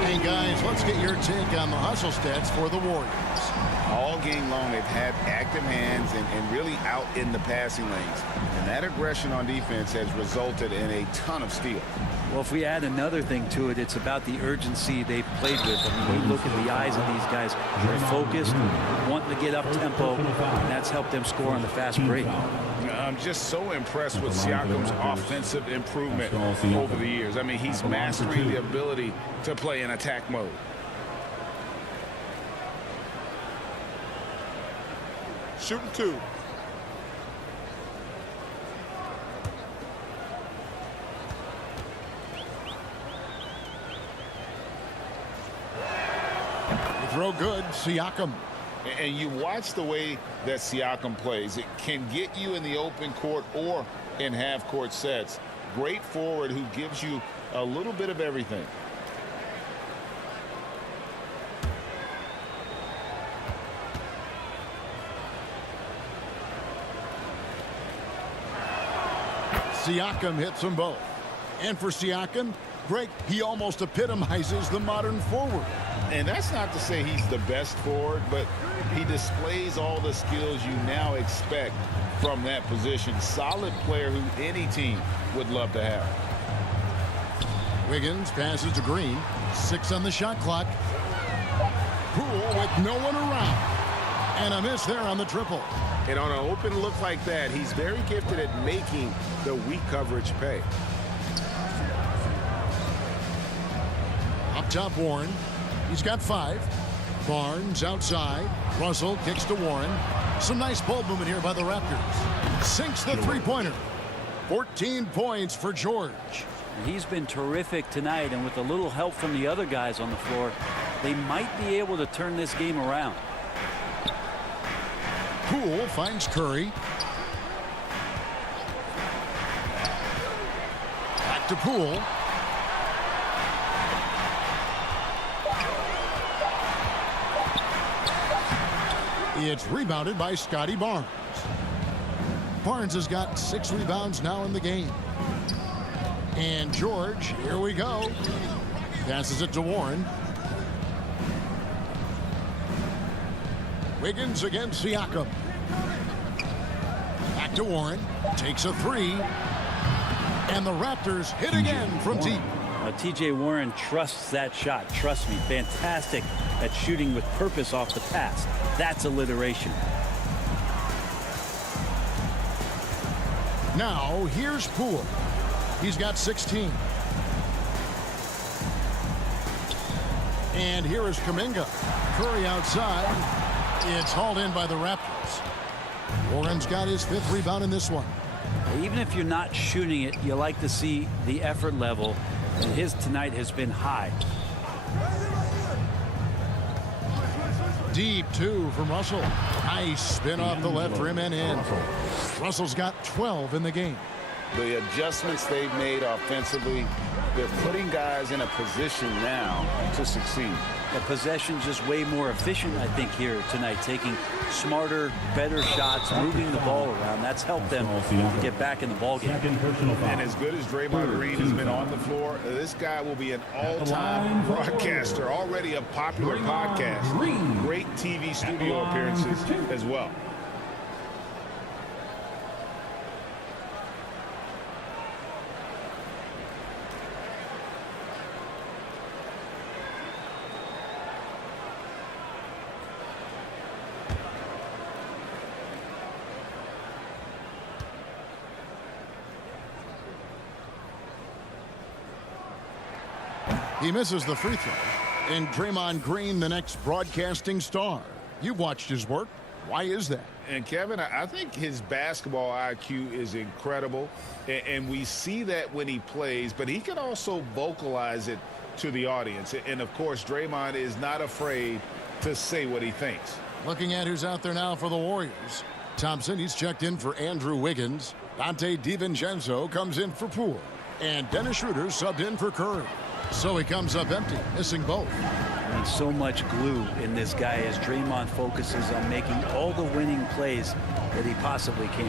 And guys, let's get your take on the hustle stats for the Warriors. All game long, they've had active hands and really out in the passing lanes. And that aggression on defense has resulted in a ton of steals. Well, if we add another thing to it, it's about the urgency they've played with. I mean, you look at the eyes of these guys. They're focused, wanting to get up tempo, and that's helped them score on the fast break. I'm just so impressed with Siakam's offensive improvement over the years. I mean, he's mastering the ability to play in attack mode. Shooting two. The throw good. Siakam. And you watch the way that Siakam plays. It can get you in the open court or in half-court sets. Great forward who gives you a little bit of everything. Siakam hits them both. And for Siakam, Greg, he almost epitomizes the modern forward. And that's not to say he's the best forward, but he displays all the skills you now expect from that position. Solid player who any team would love to have. Wiggins passes to Green. 6 on the shot clock. Poole with no one around. And a miss there on the triple. And on an open look like that, he's very gifted at making the weak coverage pay. Up top, Warren. He's got 5. Barnes outside. Russell kicks to Warren. Some nice ball movement here by the Raptors. Sinks the three-pointer. 14 points for George. He's been terrific tonight, and with a little help from the other guys on the floor, they might be able to turn this game around. Poole finds Curry. Back to Poole. It's rebounded by Scotty Barnes. Barnes has got 6 rebounds now in the game. And George, here we go. Passes it to Warren. Wiggins against Siakam. Back to Warren. Takes a three. And the Raptors hit again from deep. T.J. Warren trusts that shot. Trust me, fantastic at shooting with purpose off the pass. That's alliteration. Now, here's Poole. He's got 16. And here is Kuminga. Curry outside. It's hauled in by the Raptors. Warren's got his 5th rebound in this one. Even if you're not shooting it, you like to see the effort level. And his tonight has been high. Deep 2 from Russell. Nice spin off the left rim and in. Russell's got 12 in the game. The adjustments they've made offensively, they're putting guys in a position now to succeed. The possession just way more efficient, I think, here tonight. Taking smarter, better shots, moving the ball around. That's helped them get back in the ball game. And as good as Draymond Green has been on the floor, this guy will be an all-time broadcaster, already a popular podcast. Great TV studio appearances as well. He misses the free throw. And Draymond Green, the next broadcasting star. You've watched his work. Why is that? And Kevin, I think his basketball IQ is incredible. And we see that when he plays, but he can also vocalize it to the audience. And of course, Draymond is not afraid to say what he thinks. Looking at who's out there now for the Warriors. Thompson, he's checked in for Andrew Wiggins. Dante DiVincenzo comes in for Poole. And Dennis Schroeder subbed in for Curry. So he comes up empty, missing both. And so much glue in this guy as Draymond focuses on making all the winning plays that he possibly can.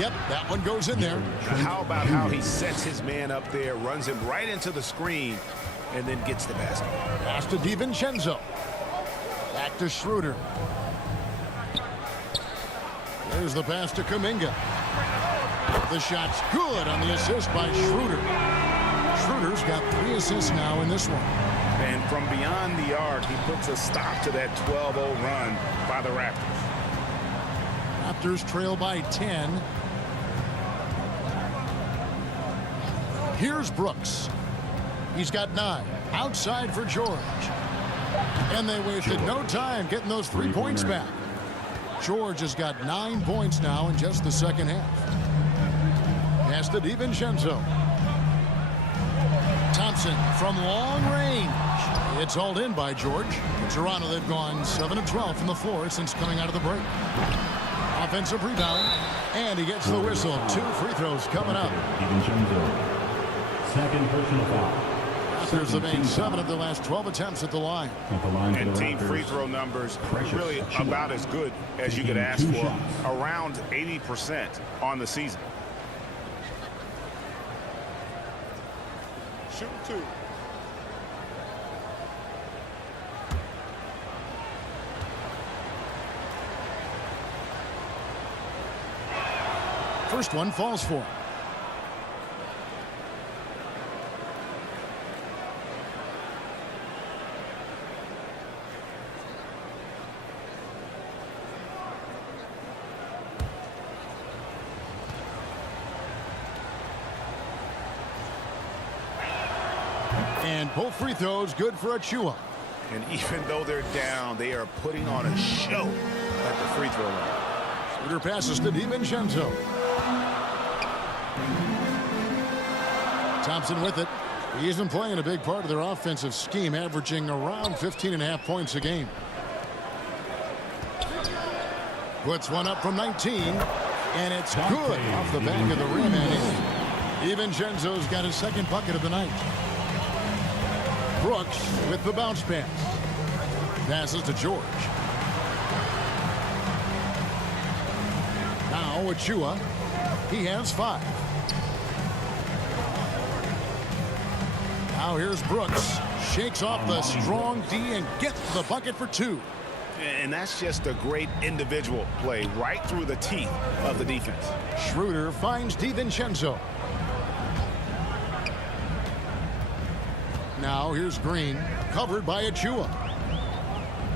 Yep, that one goes in there. How about how he sets his man up there, runs him right into the screen, and then gets the basket. Pass to DiVincenzo. Back to Schroeder. There's the pass to Kuminga. The shot's good on the assist by Schroeder. Schroeder's got 3 assists now in this one. And from beyond the arc, he puts a stop to that 12-0 run by the Raptors. Raptors trail by 10. Here's Brooks. He's got 9. Outside for George. And they wasted no time getting those 3 points back. George has got 9 points now in just the second half. Pass to DiVincenzo. Thompson from long range. It's hauled in by George. Toronto, they've gone 7 of 12 from the floor since coming out of the break. Offensive rebound. And he gets the whistle. 2 free throws coming up. Second personal foul. Raptors have made 7 of their last 12 attempts at the line. And team free throw numbers really about as good as you could ask for. Around 80% on the season. Shooting 2. First one falls for him. And both free throws good for Achua. And even though they're down, they are putting on a show at the free throw line. Schroeder passes to DiVincenzo. Thompson with it. He isn't playing a big part of their offensive scheme, averaging around 15.5 points a game. Puts one up from 19, and it's good off the back of the rim and in. DiVincenzo's got his second bucket of the night. Brooks with the bounce pass. Passes to George. Now Achua. He has 5. Now here's Brooks. Shakes off the strong D and gets the bucket for 2. And that's just a great individual play right through the teeth of the defense. Schroeder finds DiVincenzo. Now here's Green, covered by Achua.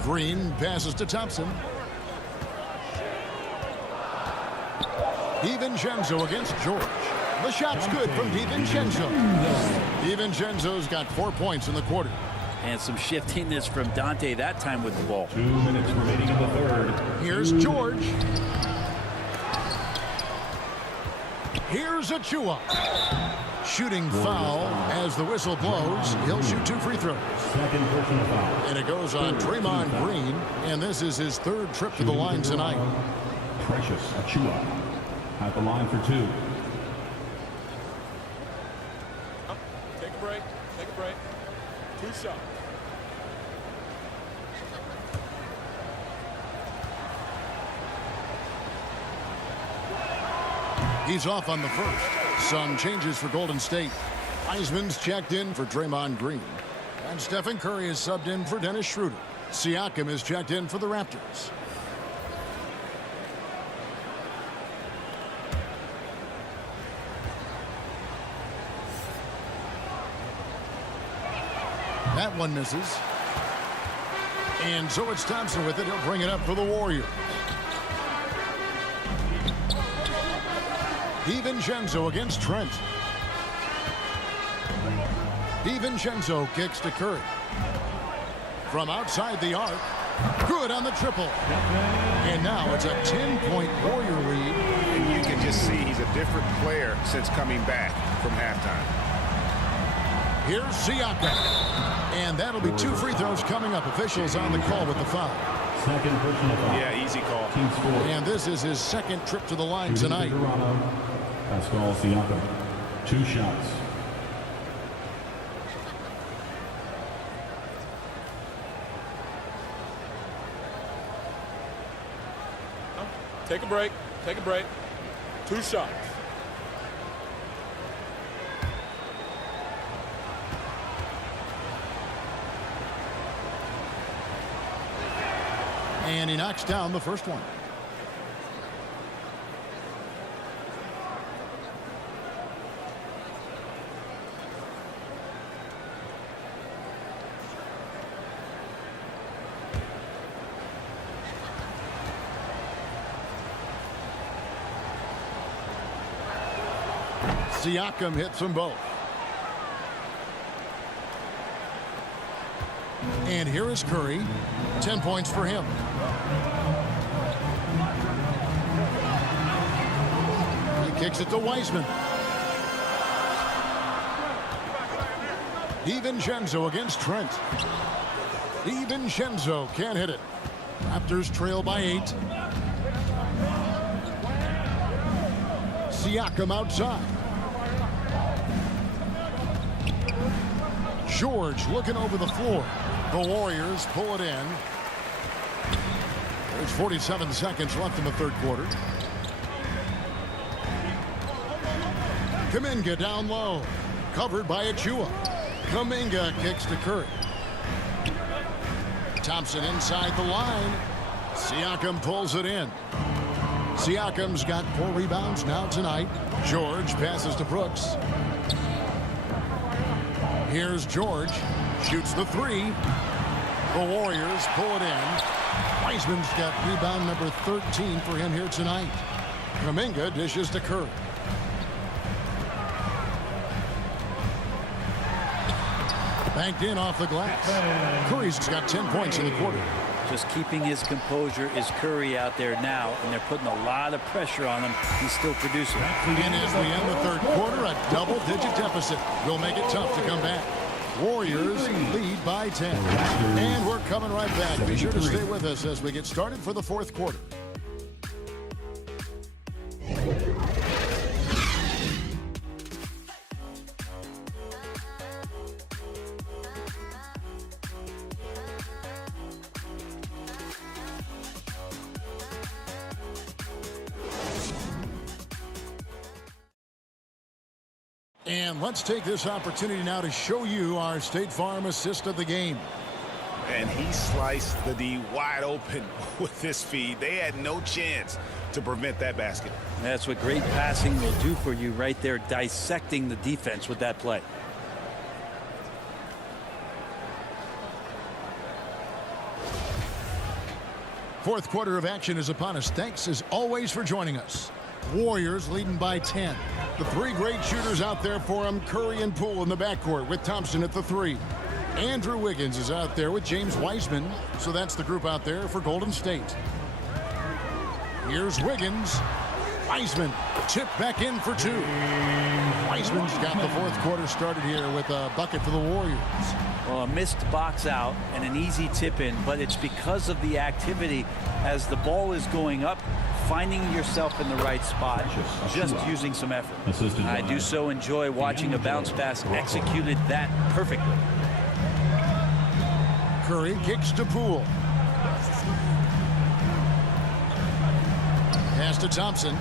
Green passes to Thompson. DiVincenzo against George. The shot's good from DiVincenzo. DiVincenzo's got 4 points in the quarter. And some shiftiness from Dante that time with the ball. 2 minutes remaining in the third. Here's George. Here's Achua. Shooting foul as the whistle blows. He'll shoot 2 free throws. Second personal foul. And it goes on Draymond Green. And this is his 3rd trip to the line tonight. Precious Achua at the line for 2. Take a break. Take a break. 2 shots. He's off on the first. Some changes for Golden State. Wiseman's checked in for Draymond Green. And Stephen Curry is subbed in for Dennis Schroeder. Siakam is checked in for the Raptors. That one misses. And so it's Thompson with it. He'll bring it up for the Warriors. DiVincenzo against Trent. DiVincenzo kicks to Curry. From outside the arc. Good on the triple. And now it's a 10-point Warrior lead. And you can just see he's a different player since coming back from halftime. Here's Siakam. And that'll be 2 free throws coming up. Officials on the call with the foul. Second personal foul. Yeah, easy call. Team score. And this is his 2nd trip to the line tonight. Toronto. Pascal Siakam. 2 shots. Take a break. Take a break. 2 shots. And he knocks down the first one. Siakam hits them both. And here is Curry. 10 points for him. He kicks it to Wiseman. DiVincenzo against Trent. DiVincenzo can't hit it. Raptors trail by 8. Siakam outside. George looking over the floor. The Warriors pull it in. There's 47 seconds left in the 3rd quarter. Kuminga down low. Covered by Achua. Kuminga kicks to Curry. Thompson inside the line. Siakam pulls it in. Siakam's got 4 rebounds now tonight. George passes to Brooks. Here's George. Shoots the 3. The Warriors pull it in. Wiseman's got rebound number 13 for him here tonight. Kuminga dishes to Curry. Banked in off the glass. Curry's got 10 points in the quarter. Just keeping his composure is Curry out there now, and they're putting a lot of pressure on him. He's still producing. And as we end the 3rd quarter, a double-digit deficit will make it tough to come back. Warriors lead by 10. And we're coming right back. Be sure to stay with us as we get started for the 4th quarter. And let's take this opportunity now to show you our State Farm assist of the game. And he sliced the D wide open with this feed. They had no chance to prevent that basket. That's what great passing will do for you right there, dissecting the defense with that play. Fourth quarter of action is upon us. Thanks as always for joining us. Warriors leading by 10. The three great shooters out there for them, Curry and Poole in the backcourt with Thompson at the 3. Andrew Wiggins is out there with James Wiseman. So that's the group out there for Golden State. Here's Wiggins. Wiseman tipped back in for 2. Wiseman's got the fourth quarter started here with a bucket for the Warriors. Well, a missed box out and an easy tip in, but it's because of the activity as the ball is going up, finding yourself in the right spot, just using some effort. I do so enjoy watching a bounce pass executed that perfectly. Curry kicks to Poole. Pass to Thompson.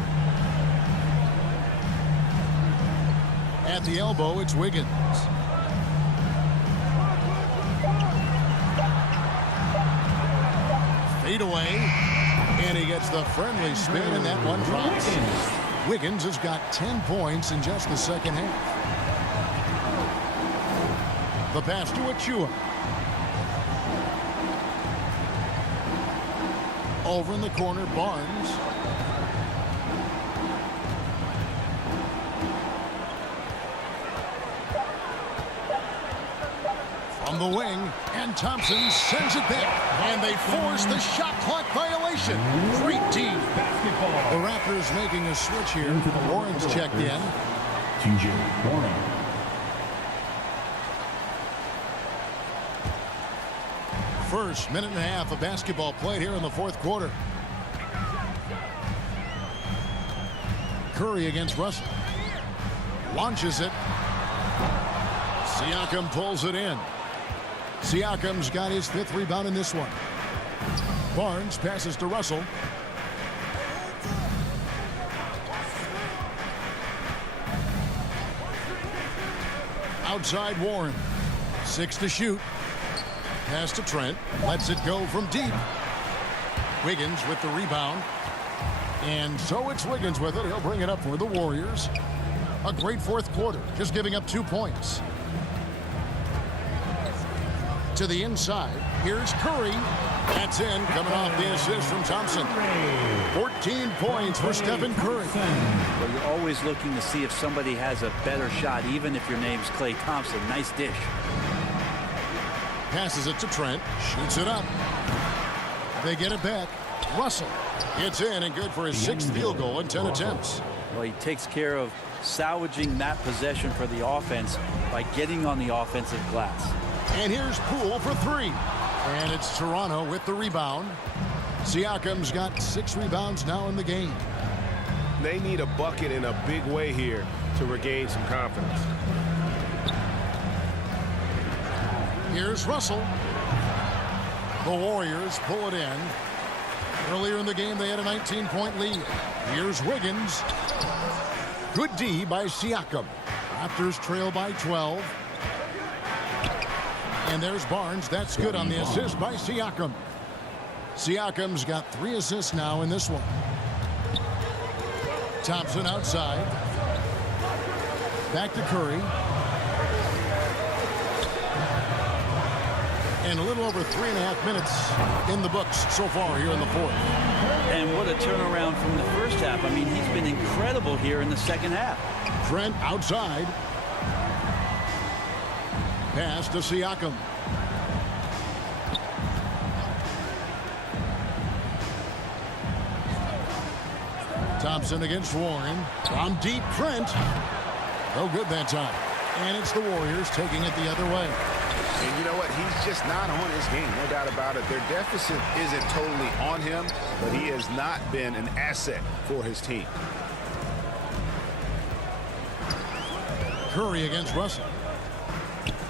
At the elbow, it's Wiggins. Fade away. And he gets the friendly spin, and that one drops. Wiggins has got 10 points in just the second half. The pass to Achua. Over in the corner, Barnes. From the wing, and Thompson sends it back. And they force the shot clock violation. Great D. The Raptors making a switch here. Warren's checked in. TJ Warren. First minute and a half of basketball played here in the fourth quarter. Curry against Russell. Launches it. Siakam pulls it in. Siakam's got his 5th rebound in this one. Barnes passes to Russell. Outside Warren. 6 to shoot. Pass to Trent. Lets it go from deep. Wiggins with the rebound. And so it's Wiggins with it. He'll bring it up for the Warriors. A great fourth quarter. Just giving up 2 points. To the inside. Here's Curry. That's in. Coming off the assist from Thompson. 14 points for Stephen Curry. Well, you're always looking to see if somebody has a better shot, even if your name's Klay Thompson. Nice dish. Passes it to Trent. Shoots it up. They get it back. Russell gets in and good for his 6th field goal in 10 attempts. Well, he takes care of salvaging that possession for the offense by getting on the offensive glass. And here's Poole for 3. And it's Toronto with the rebound. Siakam's got 6 rebounds now in the game. They need a bucket in a big way here to regain some confidence. Here's Russell. The Warriors pull it in. Earlier in the game, they had a 19-point lead. Here's Wiggins. Good D by Siakam. Raptors trail by 12. And there's Barnes. That's good on the assist by Siakam. Siakam's got 3 assists now in this one. Thompson outside. Back to Curry. And a little over 3.5 minutes in the books so far here in the fourth. And what a turnaround from the first half. I mean, he's been incredible here in the second half. Trent outside. Pass to Siakam. Thompson against Warren. From deep, Trent. No good that time. And it's the Warriors taking it the other way. And you know what? He's just not on his game, no doubt about it. Their deficit isn't totally on him, but he has not been an asset for his team. Curry against Russell.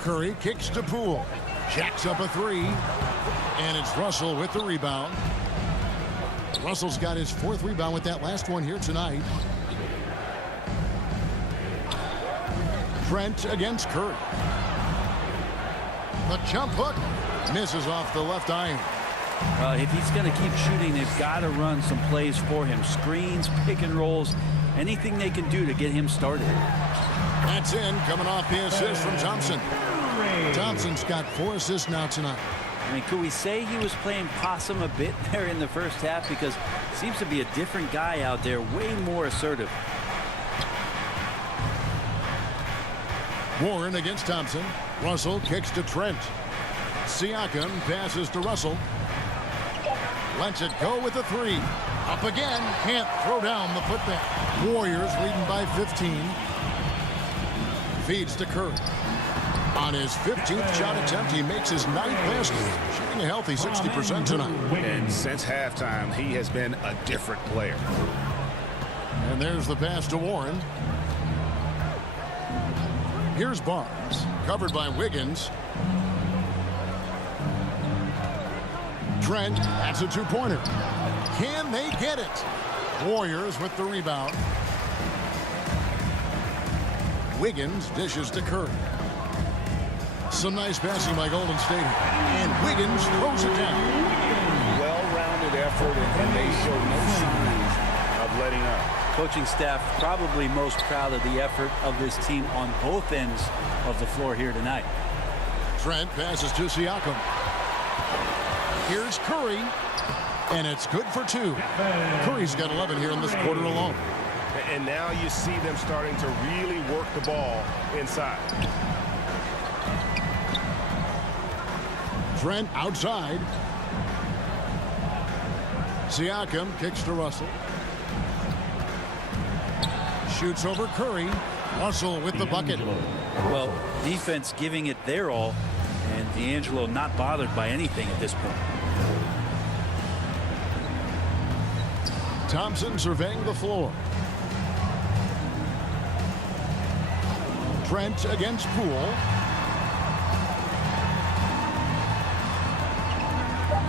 Curry kicks to Poole. Jacks up a 3. And it's Russell with the rebound. Russell's got his 4th rebound with that last one here tonight. Trent against Curry. The jump hook misses off the left iron. If he's going to keep shooting, they've got to run some plays for him. Screens, pick and rolls, anything they can do to get him started. That's in, coming off the assist from Thompson. Thompson's got 4 assists now tonight. I mean, could we say he was playing possum a bit there in the first half? Because it seems to be a different guy out there, way more assertive. Warren against Thompson. Russell kicks to Trent. Siakam passes to Russell. Lets it go with the 3. Up again. Can't throw down the putback. Warriors leading by 15. Feeds to Curry. On his 15th shot attempt, he makes his 9th basket. Shooting a healthy 60% tonight. And since halftime, he has been a different player. And there's the pass to Warren. Here's Barnes, covered by Wiggins. Trent, that's a 2-pointer. Can they get it? Warriors with the rebound. Wiggins dishes to Curry. Some nice passing by Golden State. And Wiggins throws it down. Well-rounded effort, and they show no signs of letting up. Coaching staff probably most proud of the effort of this team on both ends of the floor here tonight. Trent passes to Siakam. Here's Curry. And it's good for 2. Curry's got 11 here in this quarter alone. And now you see them starting to really work the ball inside. Trent outside. Siakam kicks to Russell. Shoots over Curry. Russell with the bucket. Well, defense giving it their all, and D'Angelo not bothered by anything at this point. Thompson surveying the floor. Trent against Poole.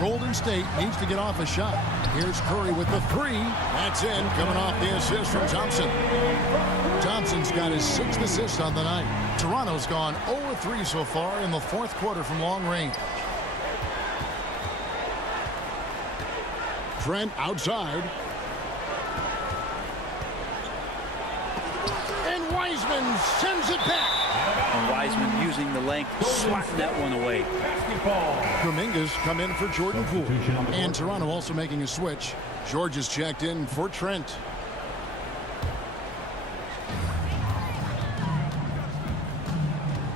Golden State needs to get off a shot. Here's Curry with the 3. That's in, coming off the assist from Thompson. Thompson's got his 6th assist on the night. Toronto's gone 0-3 so far in the 4th quarter from long range. Trent outside. And Wiseman sends it back. And Wiseman using the length, swatting that one away. Kuminga's come in for Jordan Poole. And Toronto also making a switch. George is checked in for Trent.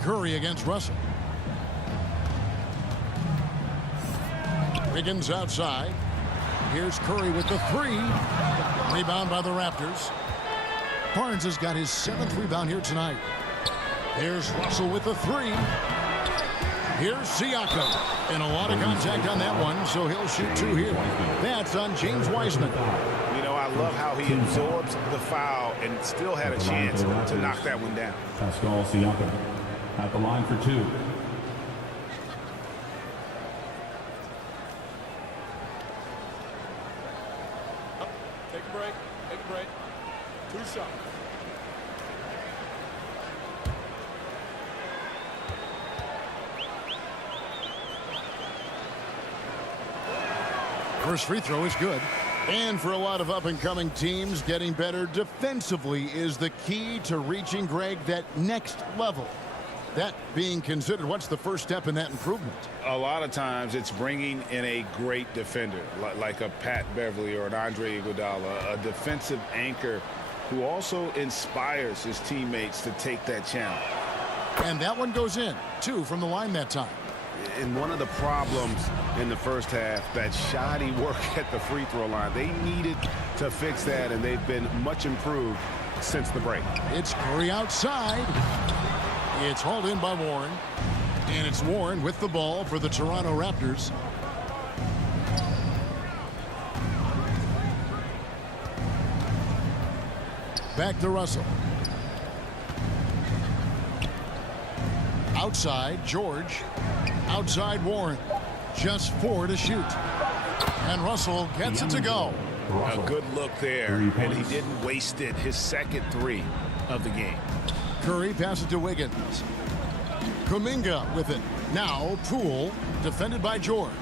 Curry against Russell. Wiggins outside. Here's Curry with the 3. Rebound by the Raptors. Barnes has got his 7th rebound here tonight. Here's Russell with the 3. Here's Siakam. And a lot of contact on that one, so he'll shoot 2 here. That's on James Wiseman. You know, I love how he absorbs the foul and still had a chance to knock that one down. Pascal Siakam at the line for 2. Take a break. Take a break. 2 shots. First free throw is good. And for a lot of up-and-coming teams, getting better defensively is the key to reaching, Greg, that next level. That being considered, what's the first step in that improvement? A lot of times it's bringing in a great defender, like a Pat Beverly or an Andre Iguodala, a defensive anchor who also inspires his teammates to take that challenge. And that one goes in, 2 from the line that time. And one of the problems in the first half, that shoddy work at the free throw line. They needed to fix that, and they've been much improved since the break. It's Curry outside. It's hauled in by Warren. And it's Warren with the ball for the Toronto Raptors. Back to Russell. Outside, George. Outside, Warren. Just 4 to shoot. And Russell gets it to go. A good look there, and he didn't waste it. His second 3 of the game. Curry passes to Wiggins. Kuminga with it. Now Poole, defended by George.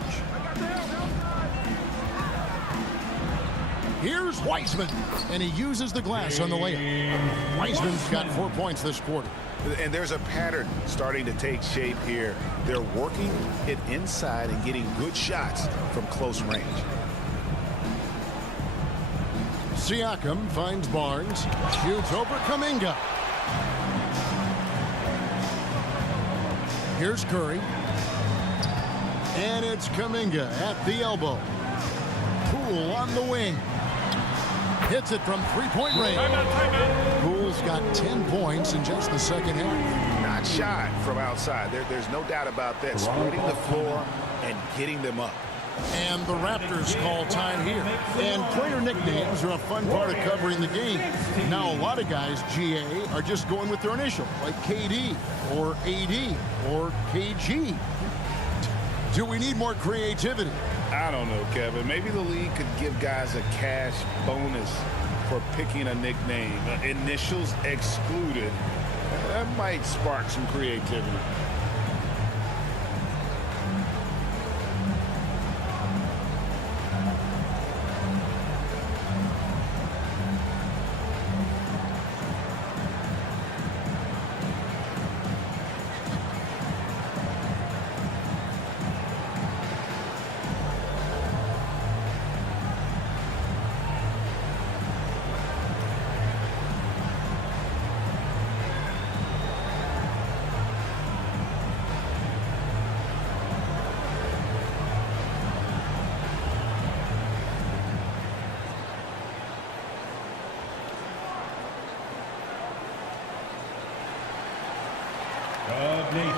Here's Wiseman, and he uses the glass on the layup. Wiseman's got 4 points this quarter. And there's a pattern starting to take shape here. They're working it inside and getting good shots from close range. Siakam finds Barnes, shoots over Kuminga. Here's Curry. And it's Kuminga at the elbow. Poole on the wing. Hits it from three-point range. Poole's got 10 points in just the second half. Not shy from outside. There's no doubt about that. Spreading the floor and getting them up. And the Raptors call time here. And player nicknames are a fun part of covering the game. Now a lot of guys, GA, are just going with their initials, like KD or AD or KG. Do we need more creativity? I don't know, Kevin. Maybe the league could give guys a cash bonus for picking a nickname. Initials excluded. That might spark some creativity.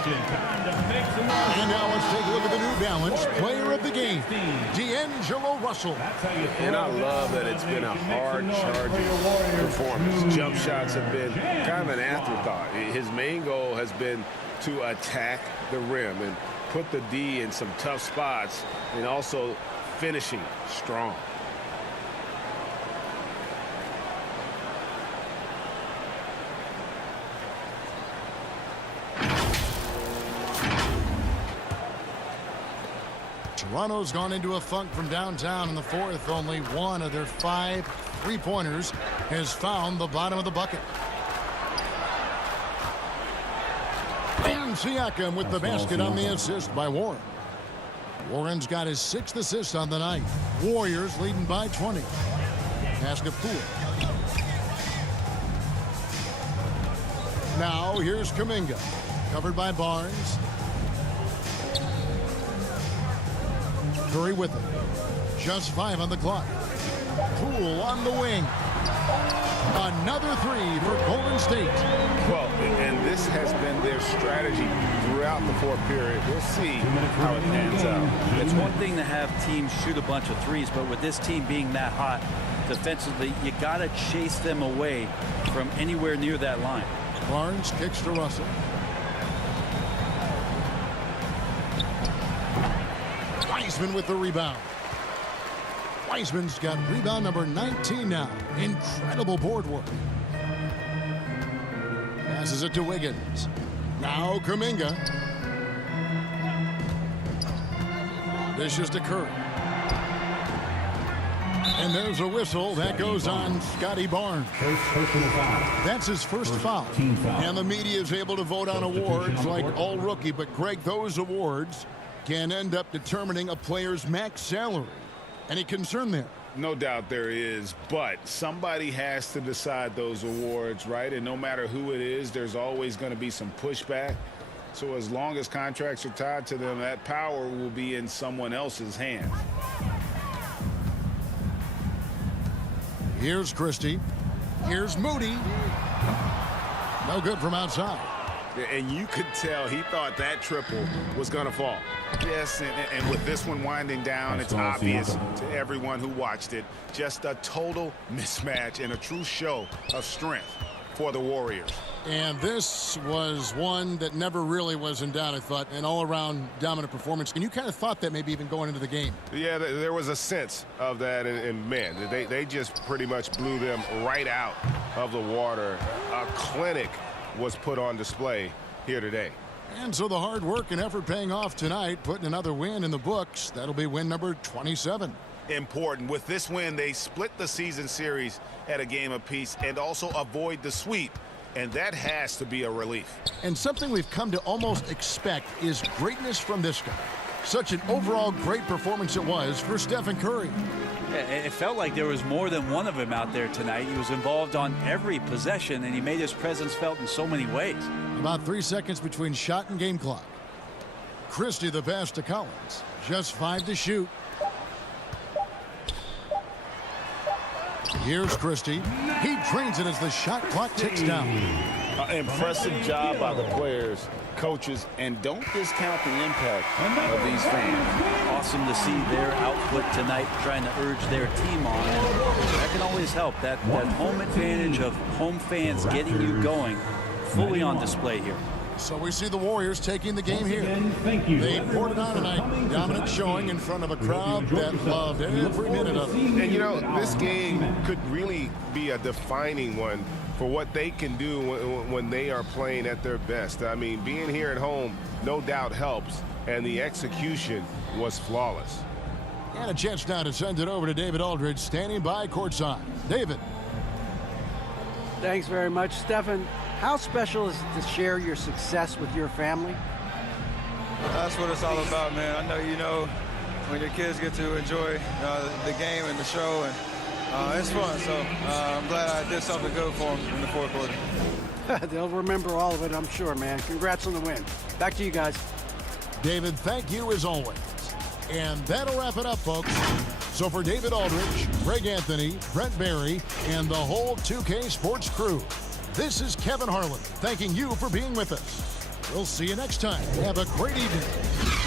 And now let's take a look at the New Balance Player of the Game, D'Angelo Russell. And I love that it's been a hard-charging performance. Jump shots have been kind of an afterthought. His main goal has been to attack the rim and put the D in some tough spots and also finishing strong. Toronto's gone into a funk from downtown in the fourth. Only one of their 5 three-pointers has found the bottom of the bucket. And Siakam with the basket on the assist by Warren. Warren's got his 6th assist on the night. Warriors leading by 20. Pass to Poole. Now here's Kuminga. Covered by Barnes. Curry with it. Just 5 on the clock. Poole on the wing. Another 3 for Golden State. Well, and this has been their strategy throughout the fourth period. We'll see how it pans out. It's one thing to have teams shoot a bunch of threes, but with this team being that hot defensively, you got to chase them away from anywhere near that line. Barnes kicks to Russell. Wiseman with the rebound. Wiseman's got rebound number 19 now. Incredible board work. Passes it to Wiggins. Now Kuminga. Dishes to Curry. And there's a whistle that goes on Scotty Barnes. That's his first foul. And the media is able to vote on awards like All Rookie. But Greg, those awards can end up determining a player's max salary. Any concern there? No doubt there is, but somebody has to decide those awards, right? And no matter who it is, there's always going to be some pushback. So as long as contracts are tied to them, that power will be in someone else's hands. Here's Christie. Here's Moody. No good from outside. And you could tell he thought that triple was going to fall. Yes, and with this one winding down, it's obvious to everyone who watched it. Just a total mismatch and a true show of strength for the Warriors. And this was one that never really was in doubt, I thought, an all-around dominant performance. And you kind of thought that maybe even going into the game. Yeah, there was a sense of that, and man, they just pretty much blew them right out of the water. A clinic was put on display here today. And so the hard work and effort paying off tonight, putting another win in the books. That'll be win number 27. Important. With this win, they split the season series at a game apiece and also avoid the sweep. And that has to be a relief. And something we've come to almost expect is greatness from this guy. Such an overall great performance it was for Stephen Curry. It felt like there was more than one of him out there tonight. He was involved on every possession, and he made his presence felt in so many ways. About 3 seconds between shot and game clock. Christie the pass to Collins. Just 5 to shoot. Here's Christie. He drains it as the shot clock ticks down. Impressive job by the players, coaches, and don't discount the impact of these fans. Awesome to see their output tonight, trying to urge their team on. And that can always help. That home advantage of home fans getting you going, fully on display here. So we see the Warriors taking the game here. They poured it on tonight. Dominant showing in front of a crowd that loved every minute of it. And, you know, this game could really be a defining one for what they can do when they are playing at their best. I mean, being here at home no doubt helps, and the execution was flawless. And a chance now to send it over to David Aldridge, standing by courtside. David. Thanks very much, Stephen. How special is it to share your success with your family? That's what it's all about, man. I know you know when your kids get to enjoy the game and the show, and it's fun. So I'm glad I did something good for them in the fourth quarter. They'll remember all of it, I'm sure, man. Congrats on the win. Back to you guys. David, thank you as always. And that'll wrap it up, folks. So for David Aldridge, Greg Anthony, Brent Barry, and the whole 2K Sports crew, this is Kevin Harlan thanking you for being with us. We'll see you next time. Have a great evening.